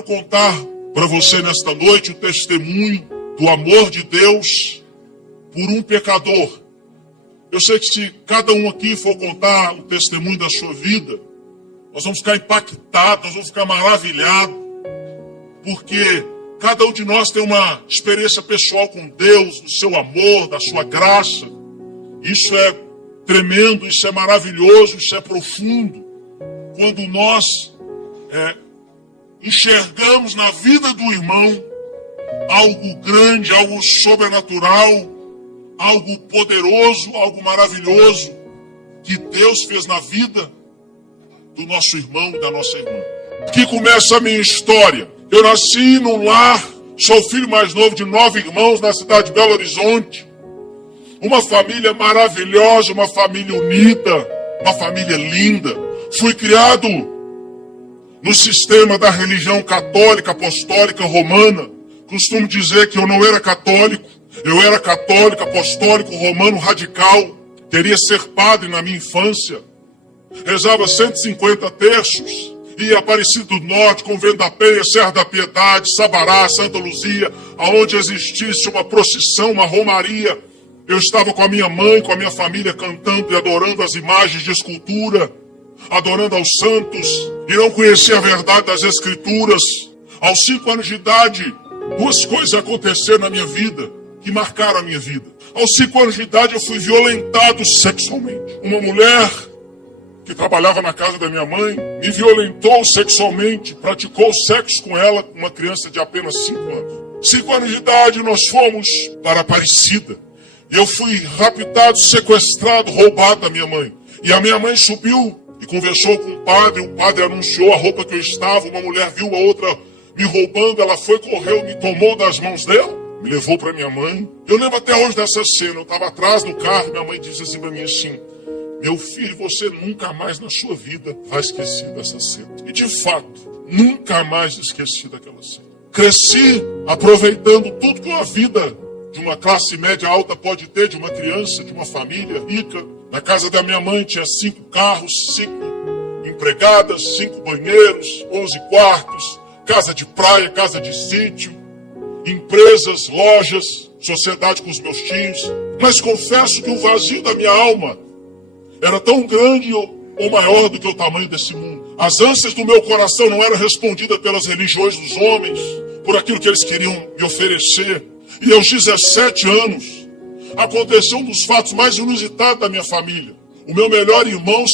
quero contar para você nesta noite o testemunho do amor de Deus por um pecador. Eu sei que se cada um aqui for contar o testemunho da sua vida, nós vamos ficar impactados, nós vamos ficar maravilhados, porque cada um de nós tem uma experiência pessoal com Deus, do seu amor, da sua graça. Isso é tremendo, isso é maravilhoso, isso é profundo. Quando nós enxergamos na vida do irmão algo grande, algo sobrenatural, algo poderoso, algo maravilhoso que Deus fez na vida do nosso irmão e da nossa irmã. Aqui começa a minha história. Eu nasci num lar, sou o filho mais novo de 9 irmãos na cidade de Belo Horizonte. Uma família maravilhosa, uma família unida, uma família linda. Fui criado no sistema da religião católica, apostólica, romana. Costumo dizer que eu não era católico. Eu era católico, apostólico, romano, radical. Queria ser padre na minha infância. Rezava 150 terços. Ia Aparecida do Norte, Convento da Penha, Serra da Piedade, Sabará, Santa Luzia, aonde existisse uma procissão, uma romaria. Eu estava com a minha mãe, com a minha família, cantando e adorando as imagens de escultura, adorando aos santos, e não conhecia a verdade das Escrituras. Aos 5 anos de idade, 2 coisas aconteceram na minha vida, que marcaram a minha vida. Aos 5 anos de idade, eu fui violentado sexualmente. Uma mulher que trabalhava na casa da minha mãe me violentou sexualmente, praticou sexo com ela, uma criança de apenas 5 anos. 5 anos de idade, nós fomos para Aparecida. E eu fui raptado, sequestrado, roubado da minha mãe. E a minha mãe subiu e conversou com o padre anunciou a roupa que eu estava, uma mulher viu a outra me roubando, ela foi, correu, me tomou das mãos dela, me levou para minha mãe. Eu lembro até hoje dessa cena, eu estava atrás do carro, minha mãe disse assim para mim assim: meu filho, você nunca mais na sua vida vai esquecer dessa cena. E de fato, nunca mais esqueci daquela cena. Cresci aproveitando tudo que a vida de uma classe média alta pode ter, de uma criança, de uma família rica. Na casa da minha mãe tinha 5 carros, 5 empregadas, 5 banheiros, 11 quartos, casa de praia, casa de sítio, empresas, lojas, sociedade com os meus tios. Mas confesso que o vazio da minha alma era tão grande ou maior do que o tamanho desse mundo. As ânsias do meu coração não eram respondidas pelas religiões dos homens, por aquilo que eles queriam me oferecer. E aos 17 anos, aconteceu um dos fatos mais inusitados da minha família. O meu melhor irmão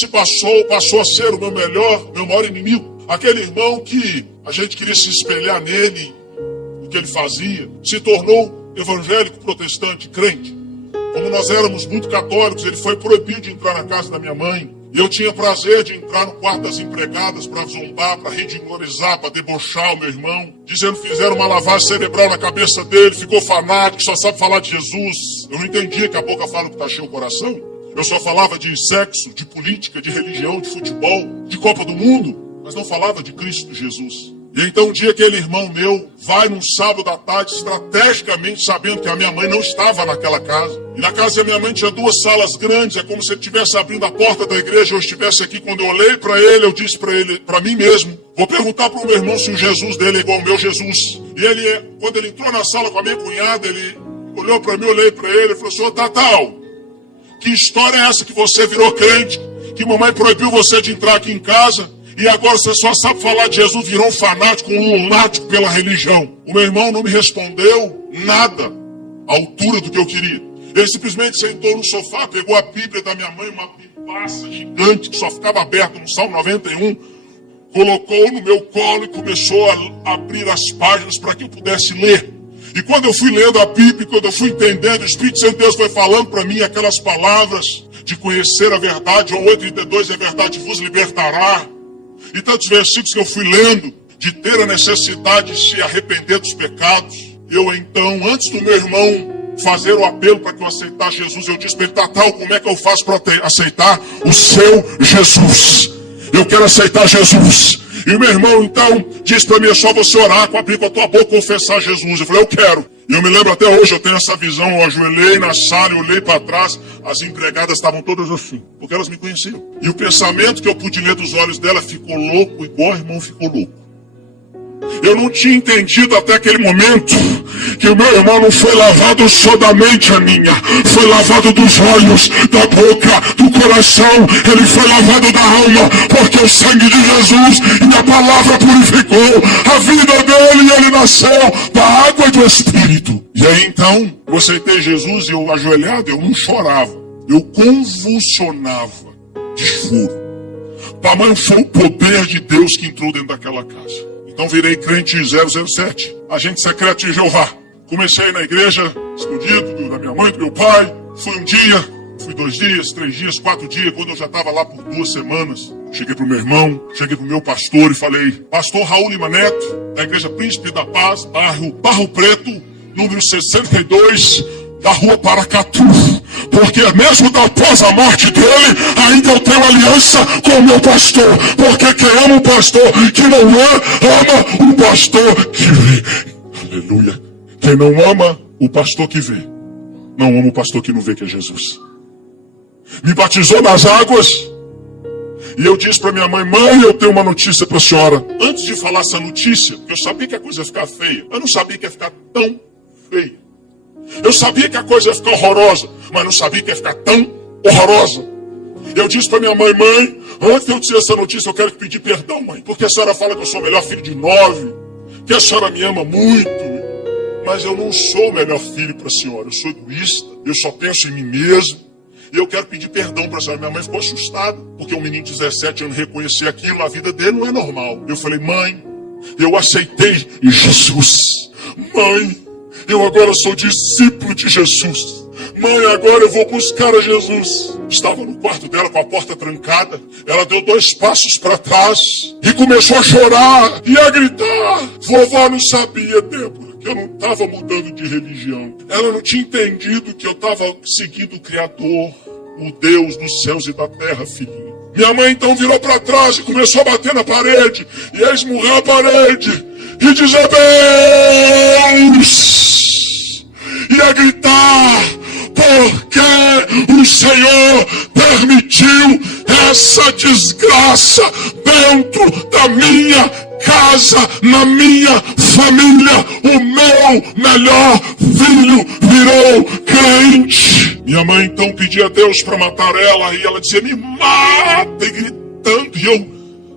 passou a ser o meu maior inimigo. Aquele irmão que a gente queria se espelhar nele, o que ele fazia, se tornou evangélico, protestante, crente. Como nós éramos muito católicos, ele foi proibido de entrar na casa da minha mãe. E eu tinha prazer de entrar no quarto das empregadas para zombar, para ridicularizar, para debochar o meu irmão. Dizendo que fizeram uma lavagem cerebral na cabeça dele, ficou fanático, só sabe falar de Jesus. Eu não entendia que a boca fala o que está cheio o coração. Eu só falava de sexo, de política, de religião, de futebol, de Copa do Mundo, mas não falava de Cristo Jesus. E então um dia aquele irmão meu vai num sábado à tarde, estrategicamente sabendo que a minha mãe não estava naquela casa. E na casa da minha mãe tinha 2 salas grandes, é como se ele estivesse abrindo a porta da igreja, eu estivesse aqui. Quando eu olhei para ele, eu disse para ele, para mim mesmo, vou perguntar para o meu irmão se o Jesus dele é igual ao meu Jesus. E ele, quando ele entrou na sala com a minha cunhada, ele olhou para mim, olhei para ele e falou assim: ô Tatal, que história é essa que você virou crente? Que mamãe proibiu você de entrar aqui em casa? E agora você só sabe falar de Jesus, virou um fanático, um lunático pela religião. O meu irmão não me respondeu nada à altura do que eu queria. Ele simplesmente sentou no sofá, pegou a Bíblia da minha mãe, uma bibaça gigante que só ficava aberta no Salmo 91, colocou no meu colo e começou a abrir as páginas para que eu pudesse ler. E quando eu fui lendo a Bíblia, quando eu fui entendendo, o Espírito Santo de Deus foi falando para mim aquelas palavras de conhecer a verdade, João 8,32, a verdade vos libertará. E tantos versículos que eu fui lendo, de ter a necessidade de se arrepender dos pecados. Eu então, antes do meu irmão fazer o apelo para que eu aceitasse Jesus, eu disse para ele: Tatal, como é que eu faço para aceitar o seu Jesus? Eu quero aceitar Jesus. E o meu irmão então disse para mim: é só você orar, abrir com a tua boca e confessar Jesus. Eu falei: eu quero. E eu me lembro até hoje, eu tenho essa visão, eu ajoelhei na sala, eu olhei para trás, as empregadas estavam todas assim, porque elas me conheciam. E o pensamento que eu pude ler dos olhos dela ficou louco, igual o irmão ficou louco. Eu não tinha entendido até aquele momento que o meu irmão não foi lavado só da mente a minha, foi lavado dos olhos, da boca, do coração, ele foi lavado da alma, porque o sangue de Jesus e a palavra purificou a vida dele e ele nasceu da água e do Espírito. E aí então, eu aceitei Jesus e eu ajoelhado, eu não chorava, eu convulsionava de choro. Tamanho foi o poder de Deus que entrou dentro daquela casa. Então virei crente 007, agente secreto de Jeová. Comecei na igreja, escondido da minha mãe, do meu pai. Fui um dia, fui 2 dias, 3 dias, 4 dias. Quando eu já estava lá por 2 semanas, cheguei pro meu irmão, cheguei pro meu pastor e falei: Pastor Raul Lima Neto, da Igreja Príncipe da Paz, bairro Barro Preto, número 62, da rua Paracatu. Porque mesmo após a morte dele, ainda eu tenho aliança com o meu pastor. Porque quem ama o pastor que não ama o pastor que vê. Aleluia. Quem não ama o pastor que vê, não ama o pastor que não vê, que é Jesus. Me batizou nas águas. E eu disse para minha mãe: mãe, eu tenho uma notícia para a senhora. Antes de falar essa notícia, eu sabia que a coisa ia ficar feia. Eu não sabia que ia ficar tão feia. Eu sabia que a coisa ia ficar horrorosa, mas não sabia que ia ficar tão horrorosa. Eu disse para minha mãe: mãe, antes de eu dizer essa notícia, eu quero pedir perdão, mãe. Porque a senhora fala que eu sou o melhor filho de 9, que a senhora me ama muito. Mas eu não sou o melhor filho para a senhora. Eu sou egoísta, eu só penso em mim mesmo. E eu quero pedir perdão para a senhora. Minha mãe ficou assustada, porque um menino de 17 anos reconhecer aquilo, a vida dele não é normal. Eu falei: mãe, eu aceitei Jesus. Mãe, eu agora sou discípulo de Jesus. Mãe, agora eu vou buscar a Jesus. Estava no quarto dela com a porta trancada. Ela deu 2 passos para trás e começou a chorar e a gritar. Vovó não sabia, Débora, que eu não estava mudando de religião. Ela não tinha entendido que eu estava seguindo o Criador, o Deus dos céus e da terra, filhinha. Minha mãe então virou para trás e começou a bater na parede e a esmurrar a parede e dizer: Deus! E a gritar: porque o Senhor permitiu essa desgraça dentro da minha casa, na minha família? O meu melhor filho virou crente. Minha mãe então pedia a Deus para matar ela, e ela dizia: me mata, e gritando, e eu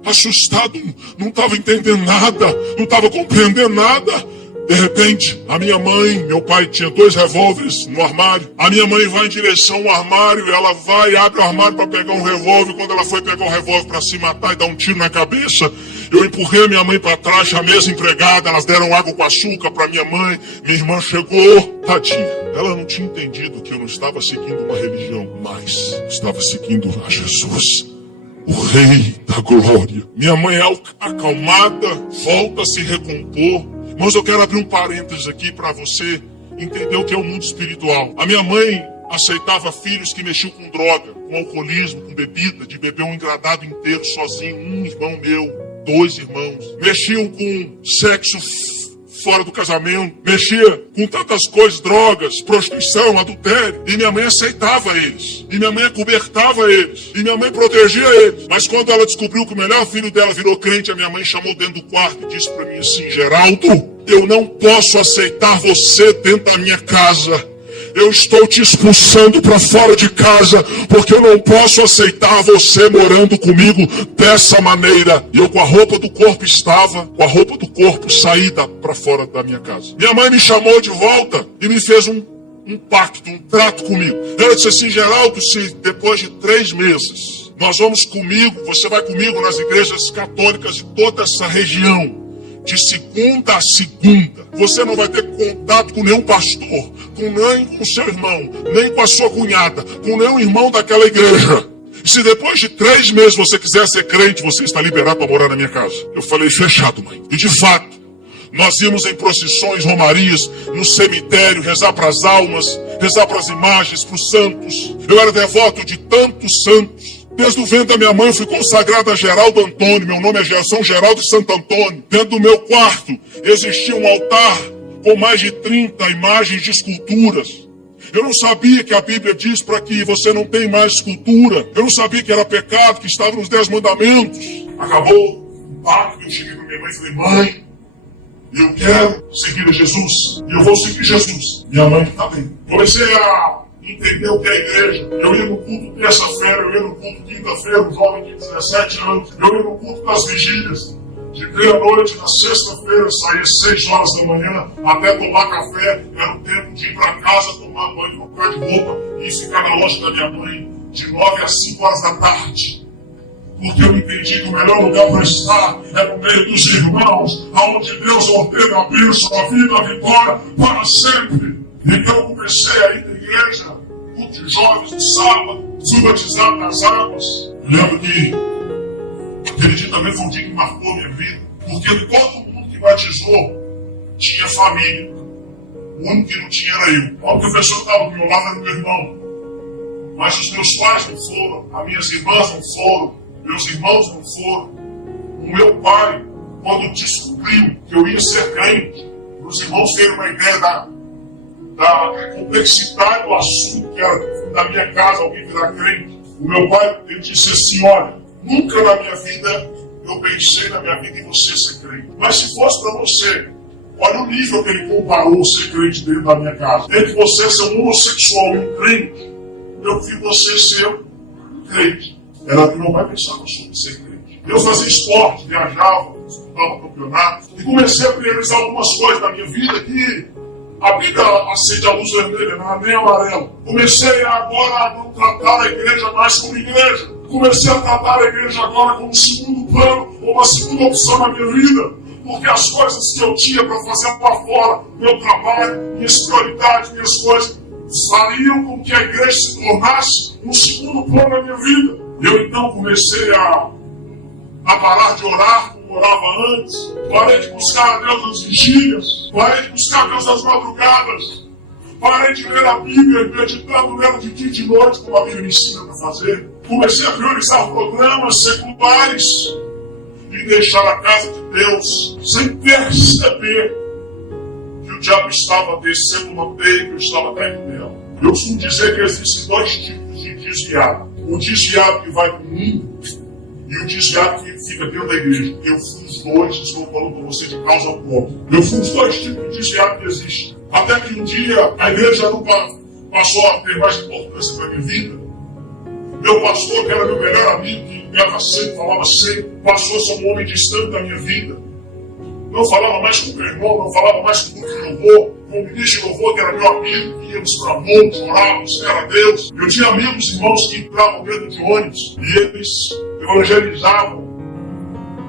assustado, não estava entendendo nada, não estava compreendendo nada. De repente, a minha mãe, meu pai tinha 2 revólveres no armário. A minha mãe vai em direção ao armário, ela vai e abre o armário para pegar um revólver. Quando ela foi pegar o revólver para se matar e dar um tiro na cabeça, eu empurrei a minha mãe para trás, chamei as empregadas, elas deram água com açúcar para minha mãe. Minha irmã chegou, tadinha. Ela não tinha entendido que eu não estava seguindo uma religião, mas estava seguindo a Jesus, o Rei da Glória. Minha mãe é acalmada, volta a se recompor. Mas eu quero abrir um parênteses aqui para você entender o que é o mundo espiritual. A minha mãe aceitava filhos que mexiam com droga, com alcoolismo, com bebida, de beber um engradado inteiro sozinho, um irmão meu, 2 irmãos. Mexiam com sexo fora do casamento, mexia com tantas coisas, drogas, prostituição, adultério. E minha mãe aceitava eles. E minha mãe acobertava eles. E minha mãe protegia eles. Mas quando ela descobriu que o melhor filho dela virou crente, a minha mãe chamou dentro do quarto e disse para mim assim: Geraldo, eu não posso aceitar você dentro da minha casa. Eu estou te expulsando para fora de casa, porque eu não posso aceitar você morando comigo dessa maneira. E eu com a roupa do corpo saí para fora da minha casa. Minha mãe me chamou de volta e me fez um pacto, um trato comigo. Ela disse assim: Geraldo, se depois de 3 meses nós vamos comigo, você vai comigo nas igrejas católicas de toda essa região, de segunda a segunda, você não vai ter contato com nenhum pastor, nem com seu irmão, nem com a sua cunhada, com nenhum irmão daquela igreja. Se depois de 3 meses você quiser ser crente, você está liberado para morar na minha casa. Eu falei: fechado, mãe. E de fato, nós íamos em procissões, romarias, no cemitério, rezar para as almas, rezar para as imagens, para os santos. Eu era devoto de tantos santos. Desde o ventre da minha mãe eu fui consagrado a Geraldo Antônio. Meu nome é São Geraldo de Santo Antônio. Dentro do meu quarto existia um altar com mais de 30 imagens de esculturas. Eu não sabia que a Bíblia diz para que você não tenha mais escultura. Eu não sabia que era pecado, que estava nos 10 mandamentos. Acabou o pacto, eu cheguei para minha mãe e falei: mãe, Eu quero seguir a Jesus. E eu vou seguir Jesus. Minha mãe também. Comecei a entender o que é a igreja. Eu ia no culto terça-feira, eu ia no culto quinta-feira, um jovem de 17 anos. Eu ia no culto das vigílias. De meia-noite, na sexta-feira, saía 6 horas da manhã, até tomar café. Era o tempo de ir para casa, tomar banho, trocar de roupa e ficar na loja da minha mãe de 9 às 5 horas da tarde. Porque eu entendi que o melhor lugar para estar é no meio dos irmãos, aonde Deus ordena a bênção, a vida, a vitória para sempre. Então eu comecei a ir na igreja, culto de jovens no sábado, fui batizado nas águas. Eu lembro que aquele dia também foi um dia que marcou a minha vida, porque todo mundo que batizou tinha família. O único que não tinha era eu. A única pessoa que estava do meu lado era o meu irmão. Mas os meus pais não foram, as minhas irmãs não foram, meus irmãos não foram. O meu pai, quando descobriu que eu ia ser crente, os irmãos tiveram uma ideia da complexidade do assunto, que era da minha casa alguém virar crente. O meu pai, ele disse assim: olha, nunca na minha vida eu pensei na minha vida em você ser crente. Mas se fosse para você, olha o nível que ele comparou ser crente dentro da minha casa. Entre você ser um homossexual e um crente, eu vi você ser crente. Era o que meu pai pensava sobre ser crente. Eu fazia esporte, viajava, disputava campeonato e comecei a priorizar algumas coisas da minha vida que a Bíblia acende a luz vermelha, não é nem amarela. Comecei agora a não tratar a igreja mais como igreja. Comecei a tratar a igreja agora como um segundo plano, ou uma segunda opção na minha vida. Porque as coisas que eu tinha para fazer lá fora, meu trabalho, minhas prioridades, minhas coisas, fariam com que a igreja se tornasse um segundo plano na minha vida. Eu então comecei a parar de orar como orava antes. Parei de buscar a Deus nas vigílias. Parei de buscar a Deus nas madrugadas. Parei de ler a Bíblia e meditando nela de dia e de noite, como a Bíblia me ensina para fazer. Comecei a priorizar programas seculares e deixar a casa de Deus sem perceber que o diabo estava descendo uma teia e eu estava caindo nela. Eu costumo dizer que existem 2 tipos de desviado. O desviado que vai para o mundo e o desviado que fica dentro da igreja. Eu fui os 2, estou falando para você de causa própria. Eu fui os 2 tipos de desviado que existem. Até que um dia a igreja não passou a ter mais importância para a minha vida. Meu pastor, que era meu melhor amigo, que ligava sempre, falava sempre, passou a ser um homem distante da minha vida. Não falava mais com o meu irmão, não falava mais com o grupo de louvor, com o ministro de louvor, que era meu amigo, que íamos para monte, orávamos, era Deus. Eu tinha amigos, irmãos, que entravam dentro de ônibus e eles evangelizavam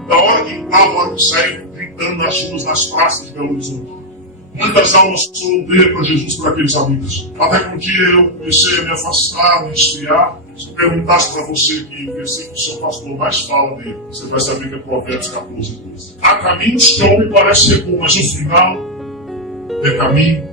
da hora que entravam, da hora que saíam, gritando nas ruas, nas praças de Belo Horizonte. Muitas almas foram ver para Jesus por aqueles amigos. Até que um dia eu comecei a me afastar, me esfriar. Se eu perguntasse para você que versículo que o seu pastor mais fala dele, você vai saber que é Provérbios 14, 12. Há caminhos que ao homem parece ser bom, mas o final é caminho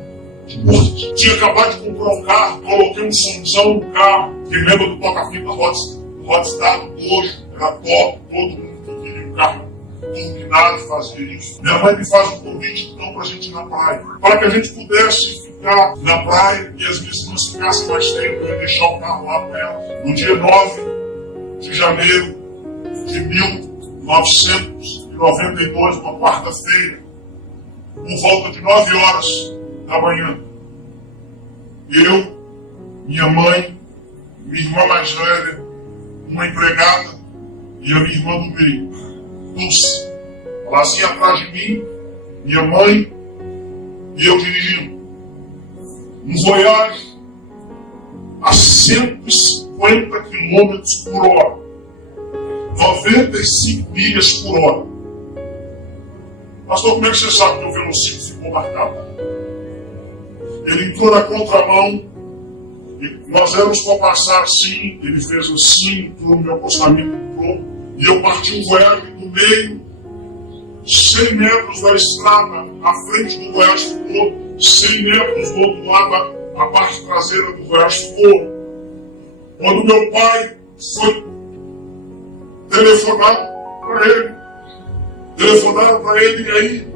de morte. Tinha acabado de comprar um carro, coloquei um somzão no carro. Quem lembra do toca-fita Rodstar do Dojo? Era top, todo mundo que queria um carro turbinado fazia isso. Minha mãe me faz um convite então para a gente ir na praia, para que a gente pudesse ficar na praia e as minhas irmãs ficassem mais tempo. Eu ia deixar o carro lá com ela. No dia 9 de janeiro de 1992, uma quarta-feira, por volta de 9 horas da manhã, eu, minha mãe, minha irmã mais velha, uma empregada e a minha irmã do meio, Dulce, ela assim atrás de mim, minha mãe e eu dirigindo um Voyage a 150 km por hora, 95 milhas por hora. Pastor, como é que você sabe que o velocímetro ficou marcado? Ele entrou na contramão e nós éramos para passar assim, ele fez assim, entrou no meu acostamento, entrou, e eu parti o Voyage do meio, 100 metros da estrada, à frente do Voyage ficou 100 metros do outro lado, a parte traseira do Voyage ficou. Quando meu pai foi telefonaram para ele e aí,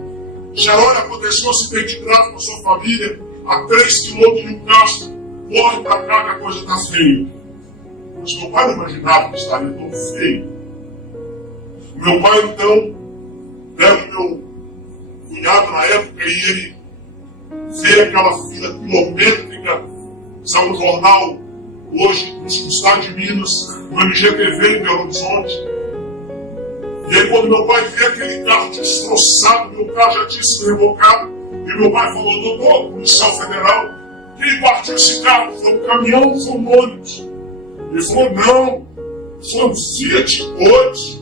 já olha, aconteceu um acidente grave com a sua família, a 3 quilômetros de um casco, corre para cá que a coisa está feia. Mas meu pai não imaginava que estaria tão feio. O meu pai então pega o meu cunhado na época e ele vê aquela fila quilométrica, está no jornal hoje, no estado de Minas, no MGTV em Belo Horizonte. E aí quando meu pai vê aquele carro destroçado, meu carro já tinha sido revocado, e meu pai falou: doutor, policial federal, quem partiu esse carro? Foi um caminhão ou foi um ônibus? Ele falou: não, foi um Fiat Gol.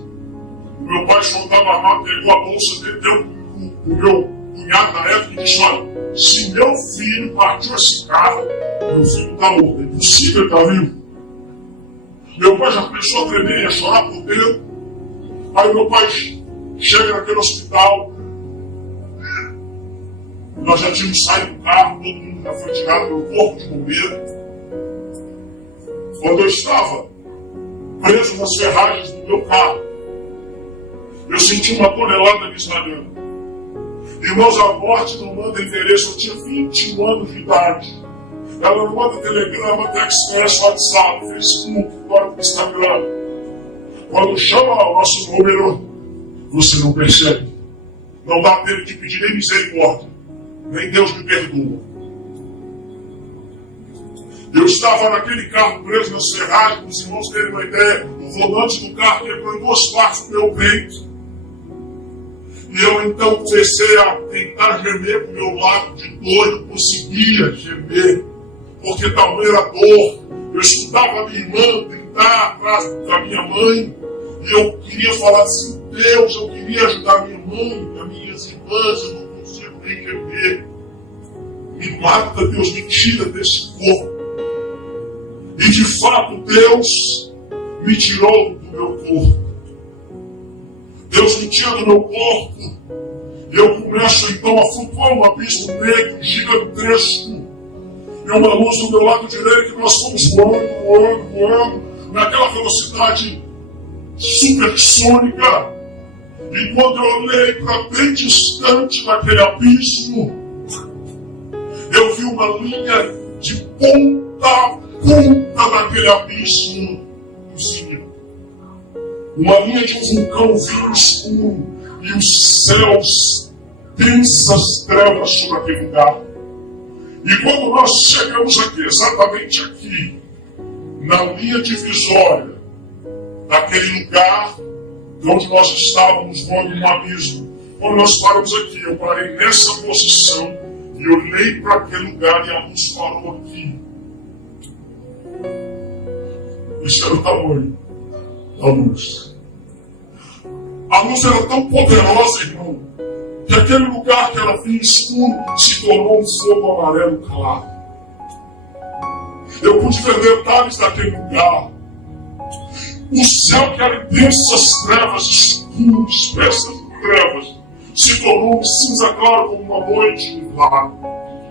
Meu pai estava armado, pegou a bolsa dele, deu o meu cunhado na época e disse: olha, se meu filho partiu esse carro, meu filho está morto, é impossível estar vivo. Meu pai já começou a tremer, a chorar por dentro. Aí meu pai chega naquele hospital, nós já tínhamos saído do carro, todo mundo já foi tirado pelo corpo de bombeiro. Quando eu estava preso nas ferragens do meu carro, eu senti uma tonelada me esmagando. Irmãos, a morte não manda endereço. Eu tinha 21 anos de idade. Ela não manda telegrama, texto, WhatsApp, Facebook, Instagram. Quando chama o nosso número, você não percebe. Não dá tempo de pedir nem misericórdia. Nem Deus me perdoa. Eu estava naquele carro preso nas ferragens, os irmãos terem uma ideia, o volante do carro quebrou em duas partes do meu peito. E eu então comecei a tentar gemer para o meu lado de dor, eu conseguia gemer, porque tamanha era dor. Eu escutava a minha irmã gritar atrás da minha mãe, e eu queria falar assim: Deus, eu queria ajudar minha mãe, as minhas irmãs, eu não consigo nem gemer. Me mata, Deus, me tira desse corpo. E de fato Deus me tirou do meu corpo. Deus me tira do meu corpo. E eu começo então a flutuar um abismo negro, gigantesco. E uma luz do meu lado direito, e nós fomos voando, naquela velocidade supersônica. E quando eu olhei para bem distante daquele abismo, eu vi uma linha de ponta a ponta daquele abismo cozinha. Uma linha de um vulcão vinho escuro e os céus, densas trevas sobre aquele lugar. E quando nós chegamos aqui, exatamente aqui, na linha divisória daquele lugar onde nós estávamos voando um abismo, quando nós paramos aqui, eu parei nessa posição e olhei para aquele lugar e a luz parou aqui. Isso era o tamanho da luz. A luz era tão poderosa, irmão, que aquele lugar que era vinho escuro se tornou um fogo amarelo claro. Eu pude ver detalhes daquele lugar. O céu, que era densas trevas, escuras, espessas trevas, se tornou um cinza claro como uma noite nublada,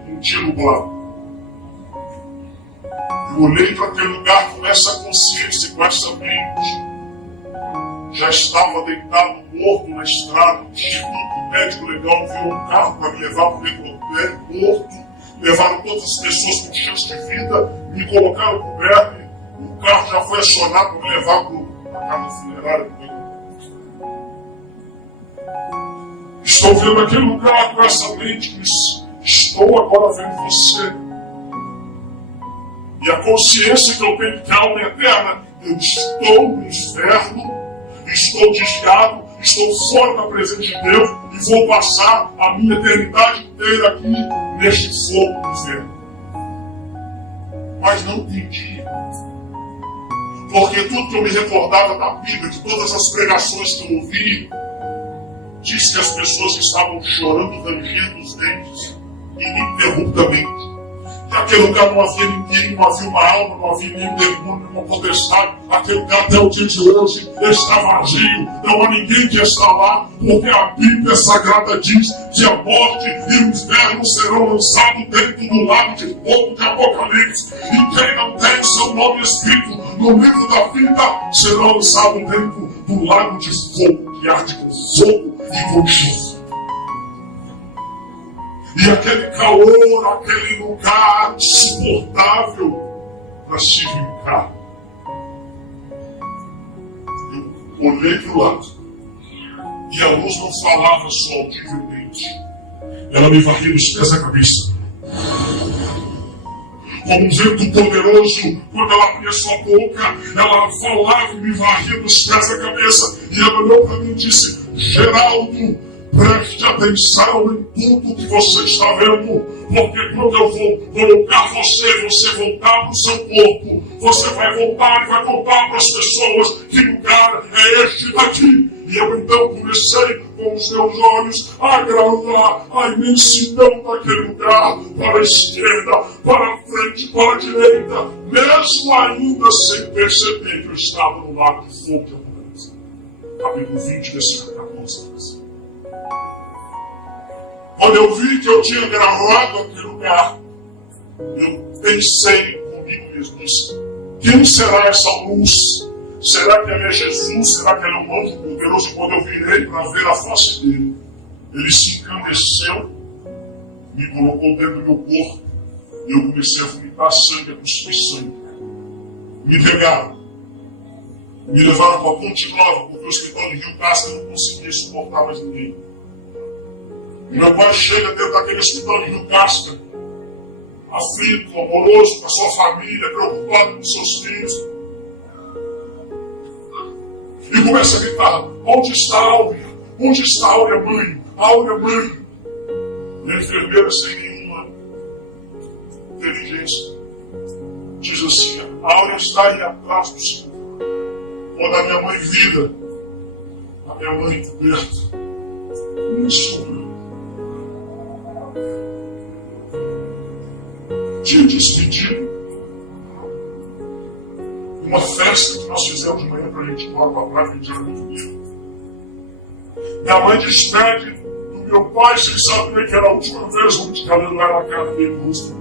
um dia nublado. Eu olhei para aquele lugar com essa consciência, com essa mente. Já estava deitado, morto na estrada. O instituto médico legal enviou um carro para me levar para o necrotério, morto. Levaram todas as pessoas com chance de vida, me colocaram coberto. O carro já foi acionado para me levar para a casa funerária. Estou vendo aquele lugar com essa mente que estou agora vendo você. E a consciência que eu tenho que a alma é eterna. Eu estou no inferno, estou desviado, estou fora da presença de Deus e vou passar a minha eternidade inteira aqui neste fogo do inferno. Mas não entendi. Porque tudo que eu me recordava da Bíblia, de todas as pregações que eu ouvi, diz que as pessoas estavam chorando, rangendo os dentes, ininterruptamente. Naquele lugar não havia ninguém, não havia uma alma, não havia nenhum demônio, nenhuma potestade. Aquele lugar até o dia de hoje está vazio. Não há ninguém que está lá, porque a Bíblia Sagrada diz que a morte e o inferno serão lançados dentro do lago de fogo de Apocalipse. E quem não tem seu nome escrito no livro da vida será lançado dentro do lago de fogo, que arde com fogo e com enxofre. E aquele calor, aquele lugar insuportável para se brincar. Eu olhei para o lado e a luz não falava só audivelmente. ela me varria dos pés à cabeça. Como um vento poderoso, quando ela abria sua boca, ela falava e me varria dos pés à cabeça. E ela olhou para mim e disse: Geraldo, preste atenção em tudo que você está vendo, porque quando eu vou colocar você voltar para o seu corpo, você vai voltar e vai contar para as pessoas que lugar é este daqui. E eu então comecei com os meus olhos a gravar a imensidão daquele lugar, para a esquerda, para a frente, para a direita, mesmo ainda sem perceber que eu estava no lago de fogo de Apocalipse. Capítulo 20, versículo 14. Quando eu vi que eu tinha gravado aquele lugar, eu pensei comigo mesmo, disse: quem será essa luz? Será que ele é Jesus? Será que ele é um anjo poderoso? E quando eu virei para ver a face dele, ele se encandeceu, me colocou dentro do meu corpo, e eu comecei a vomitar sangue, a cuspir sangue. Me pegaram, me levaram para a Ponte Nova, porque o hospital de Rio Casca não conseguia suportar mais ninguém. E meu pai chega dentro daquele hospital de Rio Casca, aflito, amoroso com a sua família, preocupado com os seus filhos. E começa a gritar: onde está a Áurea? Onde está a Áurea, mãe? Áurea, mãe? E a enfermeira, sem nenhuma inteligência, diz assim: a Áurea está aí atrás do Senhor. Quando a minha mãe vira, a minha mãe coberta, me sobrou. Tinha despedido uma festa que nós fizemos de manhã para a gente ir para a praia, que era muito dinheiro. Minha mãe despede do meu pai sem saber que era a última vez onde cabelo era na cara dele no rosto.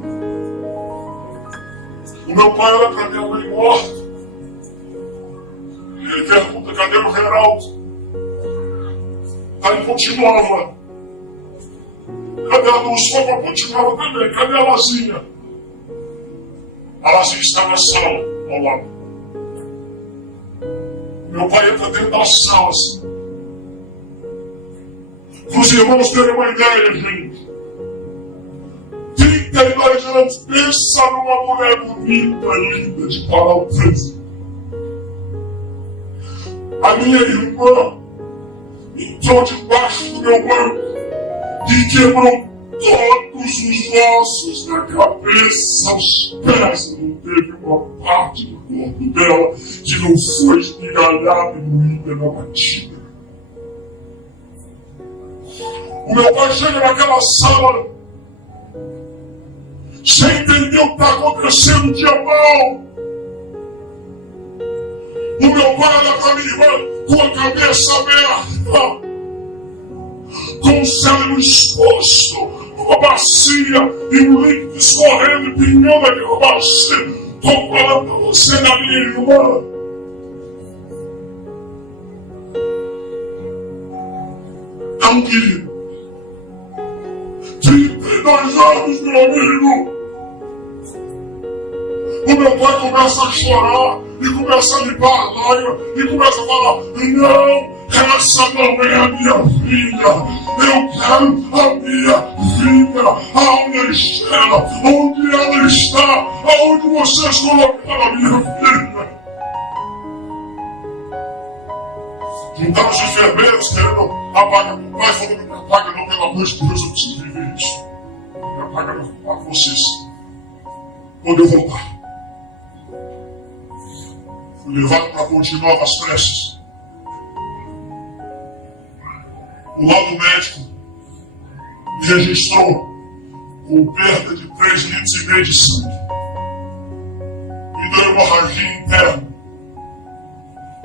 O meu pai olha para minha mãe morta. Ele pergunta: cadê o Geraldo? Está em Ponte Nova. Cadê a luz? Foi para Ponte Nova também. Cadê a Lazinha? A Lazinha está na sala ao lado. Meu pai entra dentro da sala assim. Para os irmãos terem uma ideia, gente. 32 anos, pensa numa mulher bonita, linda, de parar o trânsito. A minha irmã entrou debaixo do meu banco e quebrou todos os ossos da cabeça aos pés. Não teve uma parte do corpo dela que não foi esmigalhada e moída na batida. O meu pai chega naquela sala sem entender o que está acontecendo de mal. O meu pai olha para minha irmã com a cabeça aberta, com o cérebro exposto, uma bacia e um líquido escorrendo e pingando aquela bacia. Estou falando para você, da minha irmã. Não, querido. 32 anos, meu amigo. O meu pai começa a chorar e começa a limpar a lágrima e começa a falar: não, essa não é a minha filha. Eu quero a minha filha. Aonde está? Onde ela está? Aonde vocês colocaram a minha filha? Juntaram os enfermeiros querendo apagar. O pai falou: não me apaga não, pelo amor de Deus, eu preciso viver isso. Não me apaga não, para vocês. Quando eu voltar, fui levado para Ponte Nova às pressas. O laudo médico me registrou com perda de 3,5 litros de sangue. Me deu hemorragia interna.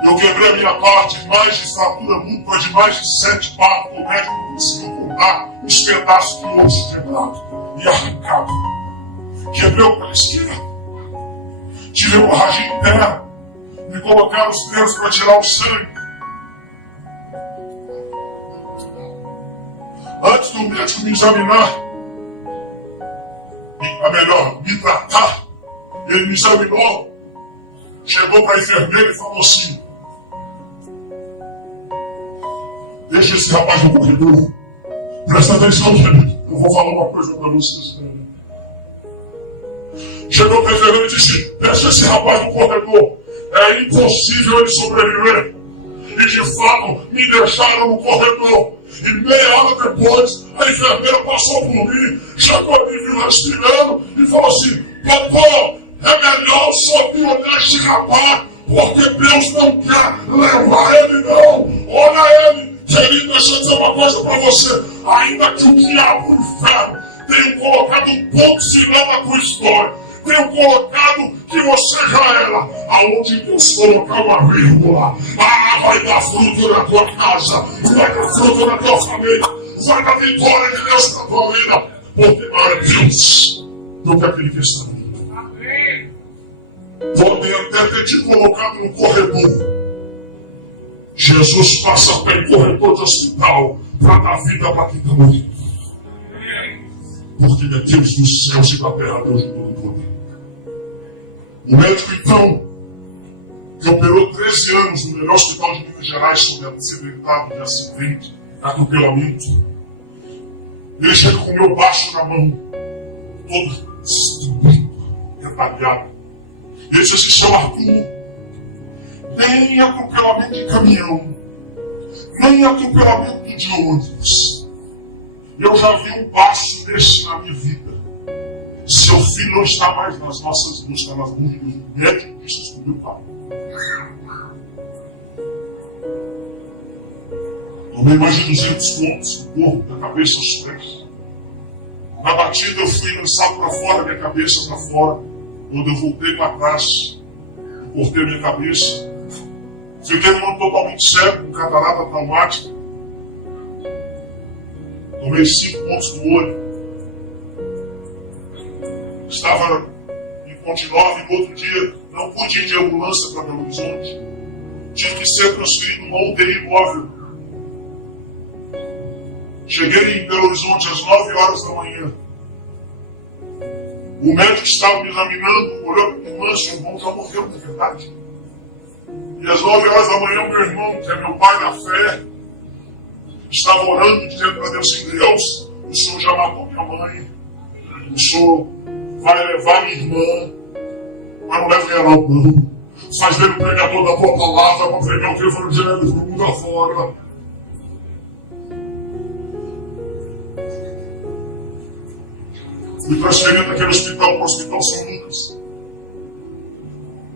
Eu quebrei a minha parte, mais de fratura múltipla de mais de 7 partes. O médico não conseguiu contar os pedaços de osso quebrado e arrancado. Quebrei o pé esquerdo. Tive hemorragia interna. Me colocaram os dedos para tirar o sangue. Antes do médico me examinar, me tratar, ele me examinou, chegou para a enfermeira e falou assim: deixa esse rapaz no corredor, presta atenção, querido. Eu vou falar uma coisa para vocês. Chegou o presidente e disse: deixa esse rapaz no corredor. É impossível ele sobreviver. E de fato, me deixaram no corredor. E meia hora depois, a enfermeira passou por mim, chegou a mim, viu respirando, e falou assim: doutor, é melhor o senhor vir olhar este rapaz, porque Deus não quer levar ele, não. Olha ele. Querido, deixa eu dizer uma coisa para você. Ainda que o diabo e o inferno tenham colocado um ponto final na tua história, tenham colocado que você já era, aonde Deus colocar uma vírgula, vai dar fruto na tua casa, vai dar fruto na tua família, vai dar vitória de Deus na tua vida, porque é Deus do que aquele que está vindo. Podem até ter te colocado no corredor. Jesus passa pelo corredor de hospital para dar vida para quem está morrendo. Porque ele é Deus dos céus e da terra, Deus de todo poder. O médico, então, que operou 13 anos no melhor hospital de Minas Gerais, sobre acidentado de acidente, atropelamento, ele chega com o meu baixo na mão, todo destruído, retalhado. Ele disse assim: seu Arthur, nem atropelamento de caminhão, nem atropelamento de ônibus. Eu já vi um baixo desse na minha vida. Seu filho não está mais nas nossas mãos, está nas mãos do médico que disse do meu pai. Tomei mais de 200 pontos no corpo, da cabeça aos pés. Na batida eu fui lançado para fora, minha cabeça para fora. Quando eu voltei para trás, eu cortei minha cabeça. Fiquei num totalmente cego, com catarata traumática. Tomei 5 pontos no olho. Estava em Ponte Nova e no outro dia não pude ir de ambulância para Belo Horizonte. Tive que ser transferido numa UTI móvel. Cheguei em Belo Horizonte às 9 horas da manhã. O médico que estava me examinando olhou para minha irmã: seu irmão já morreu, não é verdade? E às 9 horas da manhã, meu irmão, que é meu pai na fé, estava orando, dizendo para Deus assim: Deus, o Senhor já matou minha mãe, o Senhor vai levar minha irmã, mas não leve ela não. Faz dele o pregador da tua palavra para pregar o teu evangelho do mundo afora. Fui transferido daquele hospital para o Hospital São Lucas.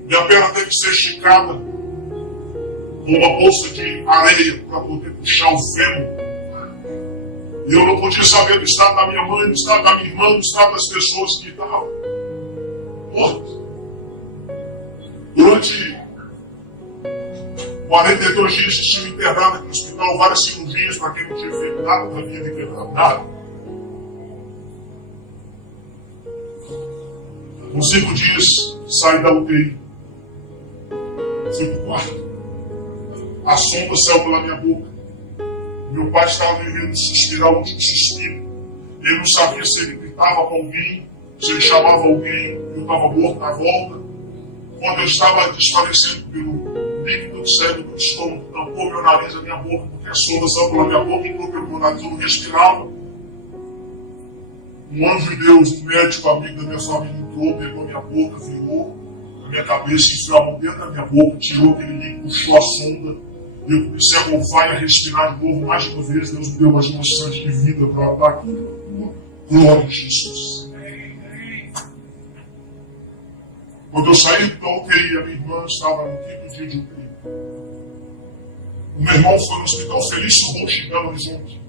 Minha perna teve que ser esticada com uma bolsa de areia para poder puxar o fêmur. E eu não podia saber do estado da minha mãe, do estado da minha irmã, do estado das pessoas que estavam mortas. Durante 42 dias estive internado aqui no hospital, várias cirurgias para quem não tinha feito nada da vida e quebrado nada. Com 5 dias saí da UTI. Fui para o quarto. A sonda saiu pela minha boca. Meu pai estava vivendo suspirar o último suspiro. Ele não sabia se ele gritava para alguém, se ele chamava alguém, eu estava morto na volta. Quando eu estava desfalecendo pelo líquido que saiu do estômago, tampou meu nariz, a minha boca, porque a sonda saiu pela minha boca, entrou pelo meu nariz, eu não respirava. Um anjo de Deus, um médico amigo da minha família, entrou, pegou minha boca, virou a minha cabeça, enfiou a mão dentro da minha boca, tirou aquele líquido, puxou a sonda. E eu comecei a golfar e a respirar de novo mais de uma vez. Deus me deu mais um instante de vida para dar aqui. Glória a Jesus. Quando eu saí da UTI, a minha irmã estava no 5º dia de UTI. O meu irmão foi no hospital Felício Rocha, em Belo Horizonte.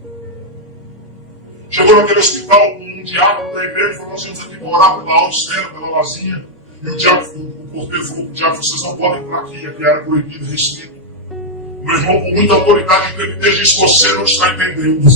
Chegou naquele hospital com um diácono da igreja e falou: nós temos aqui para orar pela autoesfera, pela lazinha. E o diácono, o porteiro falou para o diácono: vocês não podem entrar aqui, aqui era proibido, restrito. Meu irmão, com muita autoridade, disse: você não está entendendo.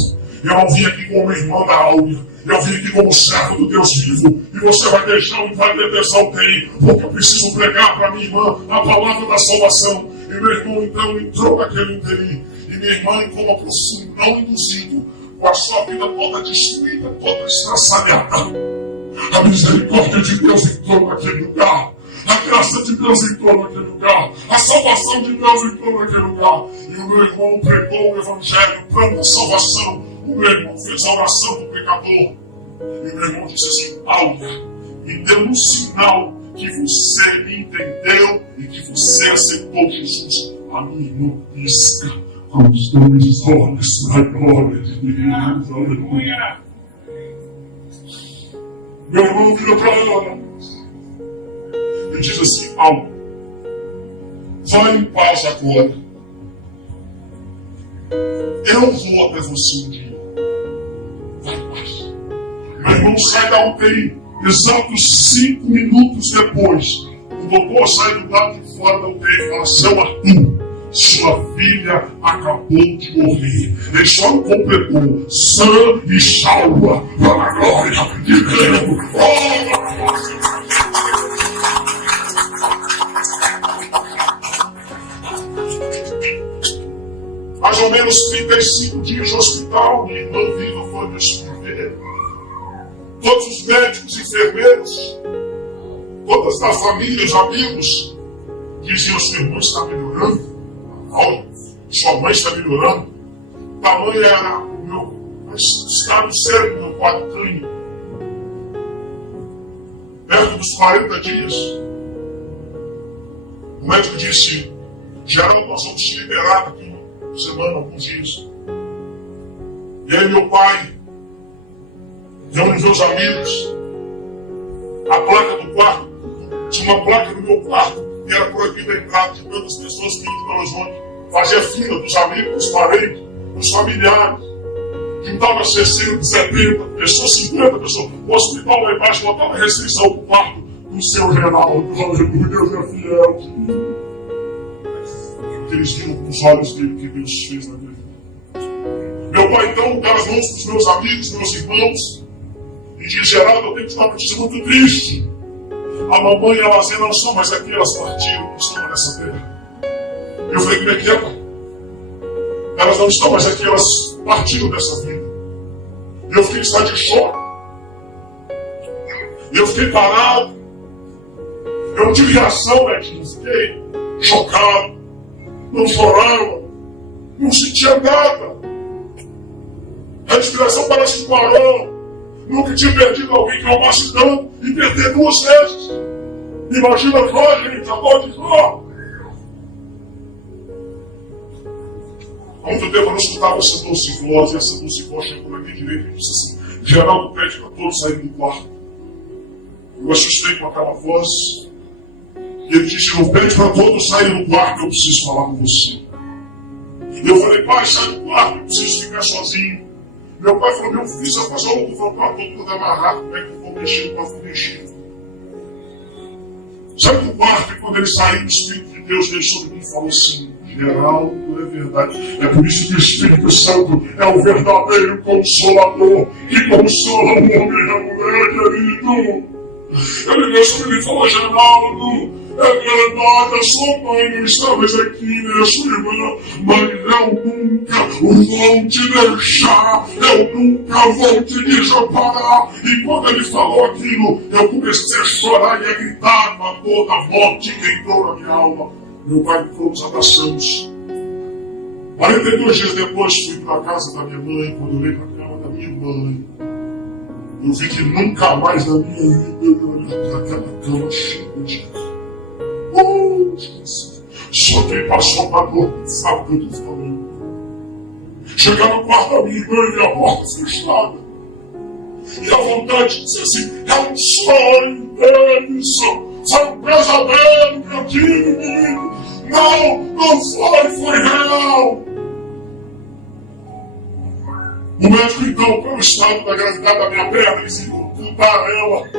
Eu não vim aqui como irmã da Áurea. Eu vim aqui como servo do Deus vivo. E você vai deixar ou vai detestar o TI, porque eu preciso pregar para minha irmã a palavra da salvação. E meu irmão, então, entrou naquele UTI. E minha irmã, em coma profundo, não induzido, com a sua vida toda destruída, toda estraçalhada. A misericórdia de Deus entrou naquele lugar. A graça de Deus entrou naquele lugar. A salvação de Deus entrou naquele lugar. E o meu irmão pregou o evangelho, o plano da salvação. O meu irmão fez a oração do pecador. E meu irmão disse assim: Olha, me deu um sinal que você me entendeu e que você aceitou Jesus. A minha irmã pisca com os dois olhos na glória de Deus. Aleluia. Meu irmão vira para ela e diz assim: Alma, vai em paz agora. Eu vou até você um dia. Vai em paz. Meu irmão sai da UTI. Exatos 5 minutos depois, o doutor sai do lado de fora da UTI e fala: Seu Arthur, sua filha acabou de morrer. Ele só não completou: sã e salva para a glória de Deus. Mais ou menos 35 dias de hospital, minha irmã viva foi me escrever. Todos os médicos, enfermeiros, todas as famílias, amigos, diziam: sua irmã está melhorando. Olha, sua mãe está melhorando. O tamanho era o meu estado sério do meu quadro clínico. Perto dos 40 dias, o médico disse: Geraldo, nós vamos te liberar daqui uma semana, alguns dias. E aí meu pai reúne os meus amigos. A placa do quarto, tinha uma placa no meu quarto que era proibida a entrada de tantas pessoas que iam para Horizonte. Fazia fila dos amigos, dos parentes, dos familiares. Juntava 60, 70 pessoas, 50 pessoas. O hospital lá embaixo botava restrição para o quarto do seu Geraldo. Aleluia, Deus é fiel. Porque eles viram com os olhos dele que Deus fez na minha vida. Meu pai então dá as mãos para os meus amigos, meus irmãos, e diz: Geraldo, eu tenho que te dar uma notícia muito triste. A mamãe e a Lazé não estão mais aqui, elas partiram, não estão nessa terra. Eu falei: como é que é, pai? Elas não estão mais aqui, elas partiram dessa vida. E eu fiquei em estado de choque. E eu fiquei parado. Eu não tive reação, né? Fiquei chocado. Não chorava. Não sentia nada. A respiração parece que parou. Nunca tinha perdido alguém que eu amasse tanto e perder 2 vezes. Imagina a gente acabou de falar. Há muito tempo eu não escutava essa doce voz, e essa doce voz chegou na minha direita e disse assim: Geraldo, pede para todos saírem do quarto. Eu assustei com aquela voz. E ele disse: não pede para todos saírem do quarto, eu preciso falar com você. E eu falei: pai, sai do quarto, eu preciso ficar sozinho. Meu pai falou: meu filho, você faz algo, falou: para todo mundo amarrar, como é que eu vou mexer? O pai foi mexendo. Sai do quarto, e quando ele saiu, o Espírito de Deus veio sobre mim e falou assim: Geraldo, é verdade. É por isso que o Espírito Santo é o verdadeiro consolador que consola o homem e a mulher, querido. Ele veio sobre mim e falou: Geraldo, é verdade, a sua mãe não está mais aqui, né, a sua irmã, mas eu nunca vou te deixar, eu nunca vou te desamparar. E quando ele falou aquilo, eu comecei a chorar e a gritar com a dor da morte que entrou na minha alma. Meu pai entrou, nos abraçamos. 42 dias depois, fui para a casa da minha mãe. Quando eu olhei para a cama da minha mãe, eu vi que nunca mais na minha vida eu ia olhar para aquela cama cheia de Jesus. Só quem passou para a dor sabe o que eu estou falando. Chegar no quarto da minha irmã e a porta fechada. E a vontade de dizer assim: é um sonho, Denison. Foi um pesadelo que eu tive, menino. Não foi real. O médico, então, pelo estado da gravidade da minha perna, eles iam amputar ela.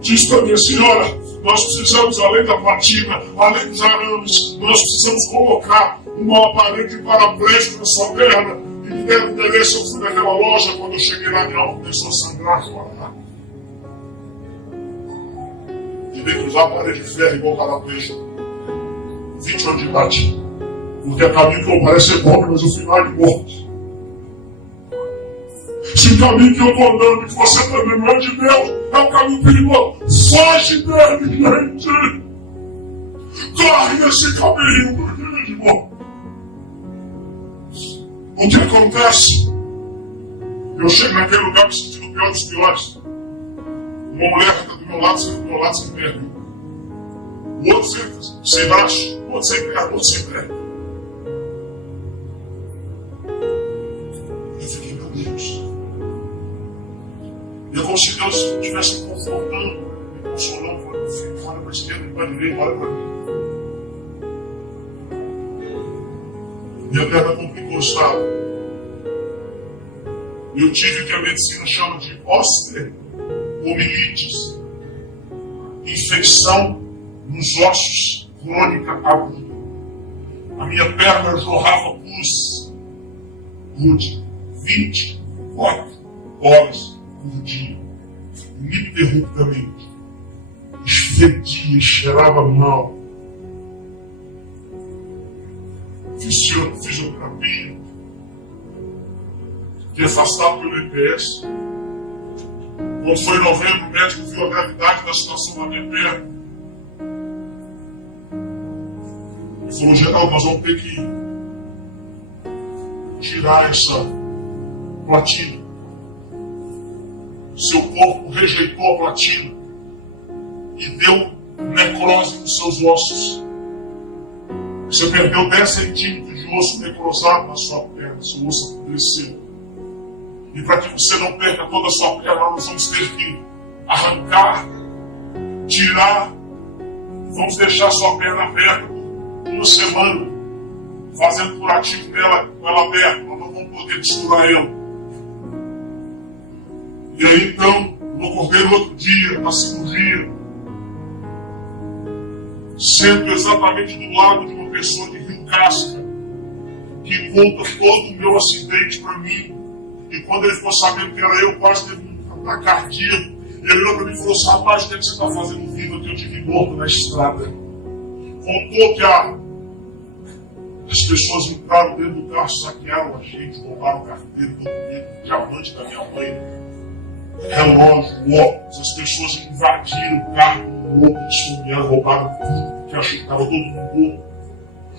Disse para minha senhora: nós precisamos, além da platina, além dos arames, nós precisamos colocar uma parede paraplégica na sua perna. E me deram o endereço. Eu fui naquela loja. Quando eu cheguei lá, minha alma começou a sangrar fora. E tem que usar a parede de ferro igual paraplégico. 20 anos de idade. Porque a caminho que eu pareço ser pobre, mas eu fui lá de morte. Se o caminho que eu estou andando, que você também não é de Deus, é um caminho perigoso, foge dele, gente. Corre nesse caminho, meu irmão. O que acontece? Eu chego naquele lugar me sentindo o pior dos piores. Uma mulher que está do meu lado, senta do meu lado, sem perna. O outro senta sem braço, o outro sem perna, o outro sem perna. Eu fiquei, meu Deus. E é como se Deus estivesse me confortando, me consolando, falando, filho, olha para a esquerda, para a direita, olha para mim. Minha perna complicou, sabe? Eu tive o que a medicina chama de osteomielites, infecção nos ossos, crônica aguda. A minha perna jorrava pus por 24 horas por dia, ininterruptamente. Fedia, cheirava mal. Fisioterapia, que é afastado pelo IPS. Quando foi em novembro, o médico viu a gravidade da situação da minha perna. Ele falou, Geraldo, nós vamos ter que tirar essa platina. Seu corpo rejeitou a platina e deu necrose nos seus ossos. Você perdeu 10 centímetros de osso necrosado na sua perna, seu osso apodreceu. E para que você não perca toda a sua perna, nós vamos ter que arrancar, tirar, vamos deixar a sua perna aberta por uma semana, fazendo curativo dela com ela aberta, nós não vamos poder costurar ela. E aí então, eu acordei no outro dia, na cirurgia, sento exatamente do lado de uma pessoa de Rio Casca, que conta todo o meu acidente para mim. E quando ele ficou sabendo que era eu, quase teve um ataque cardíaco. Ele olhou para mim e falou assim, rapaz, o que você está fazendo vivo? Eu tive morto na estrada. Contou que as pessoas entraram dentro do carro, saquearam a gente, roubaram carteira, documento, diamante da minha mãe, relógio, óculos. As pessoas invadiram o carro, roubaram tudo, porque achou que estava todo mundo morto.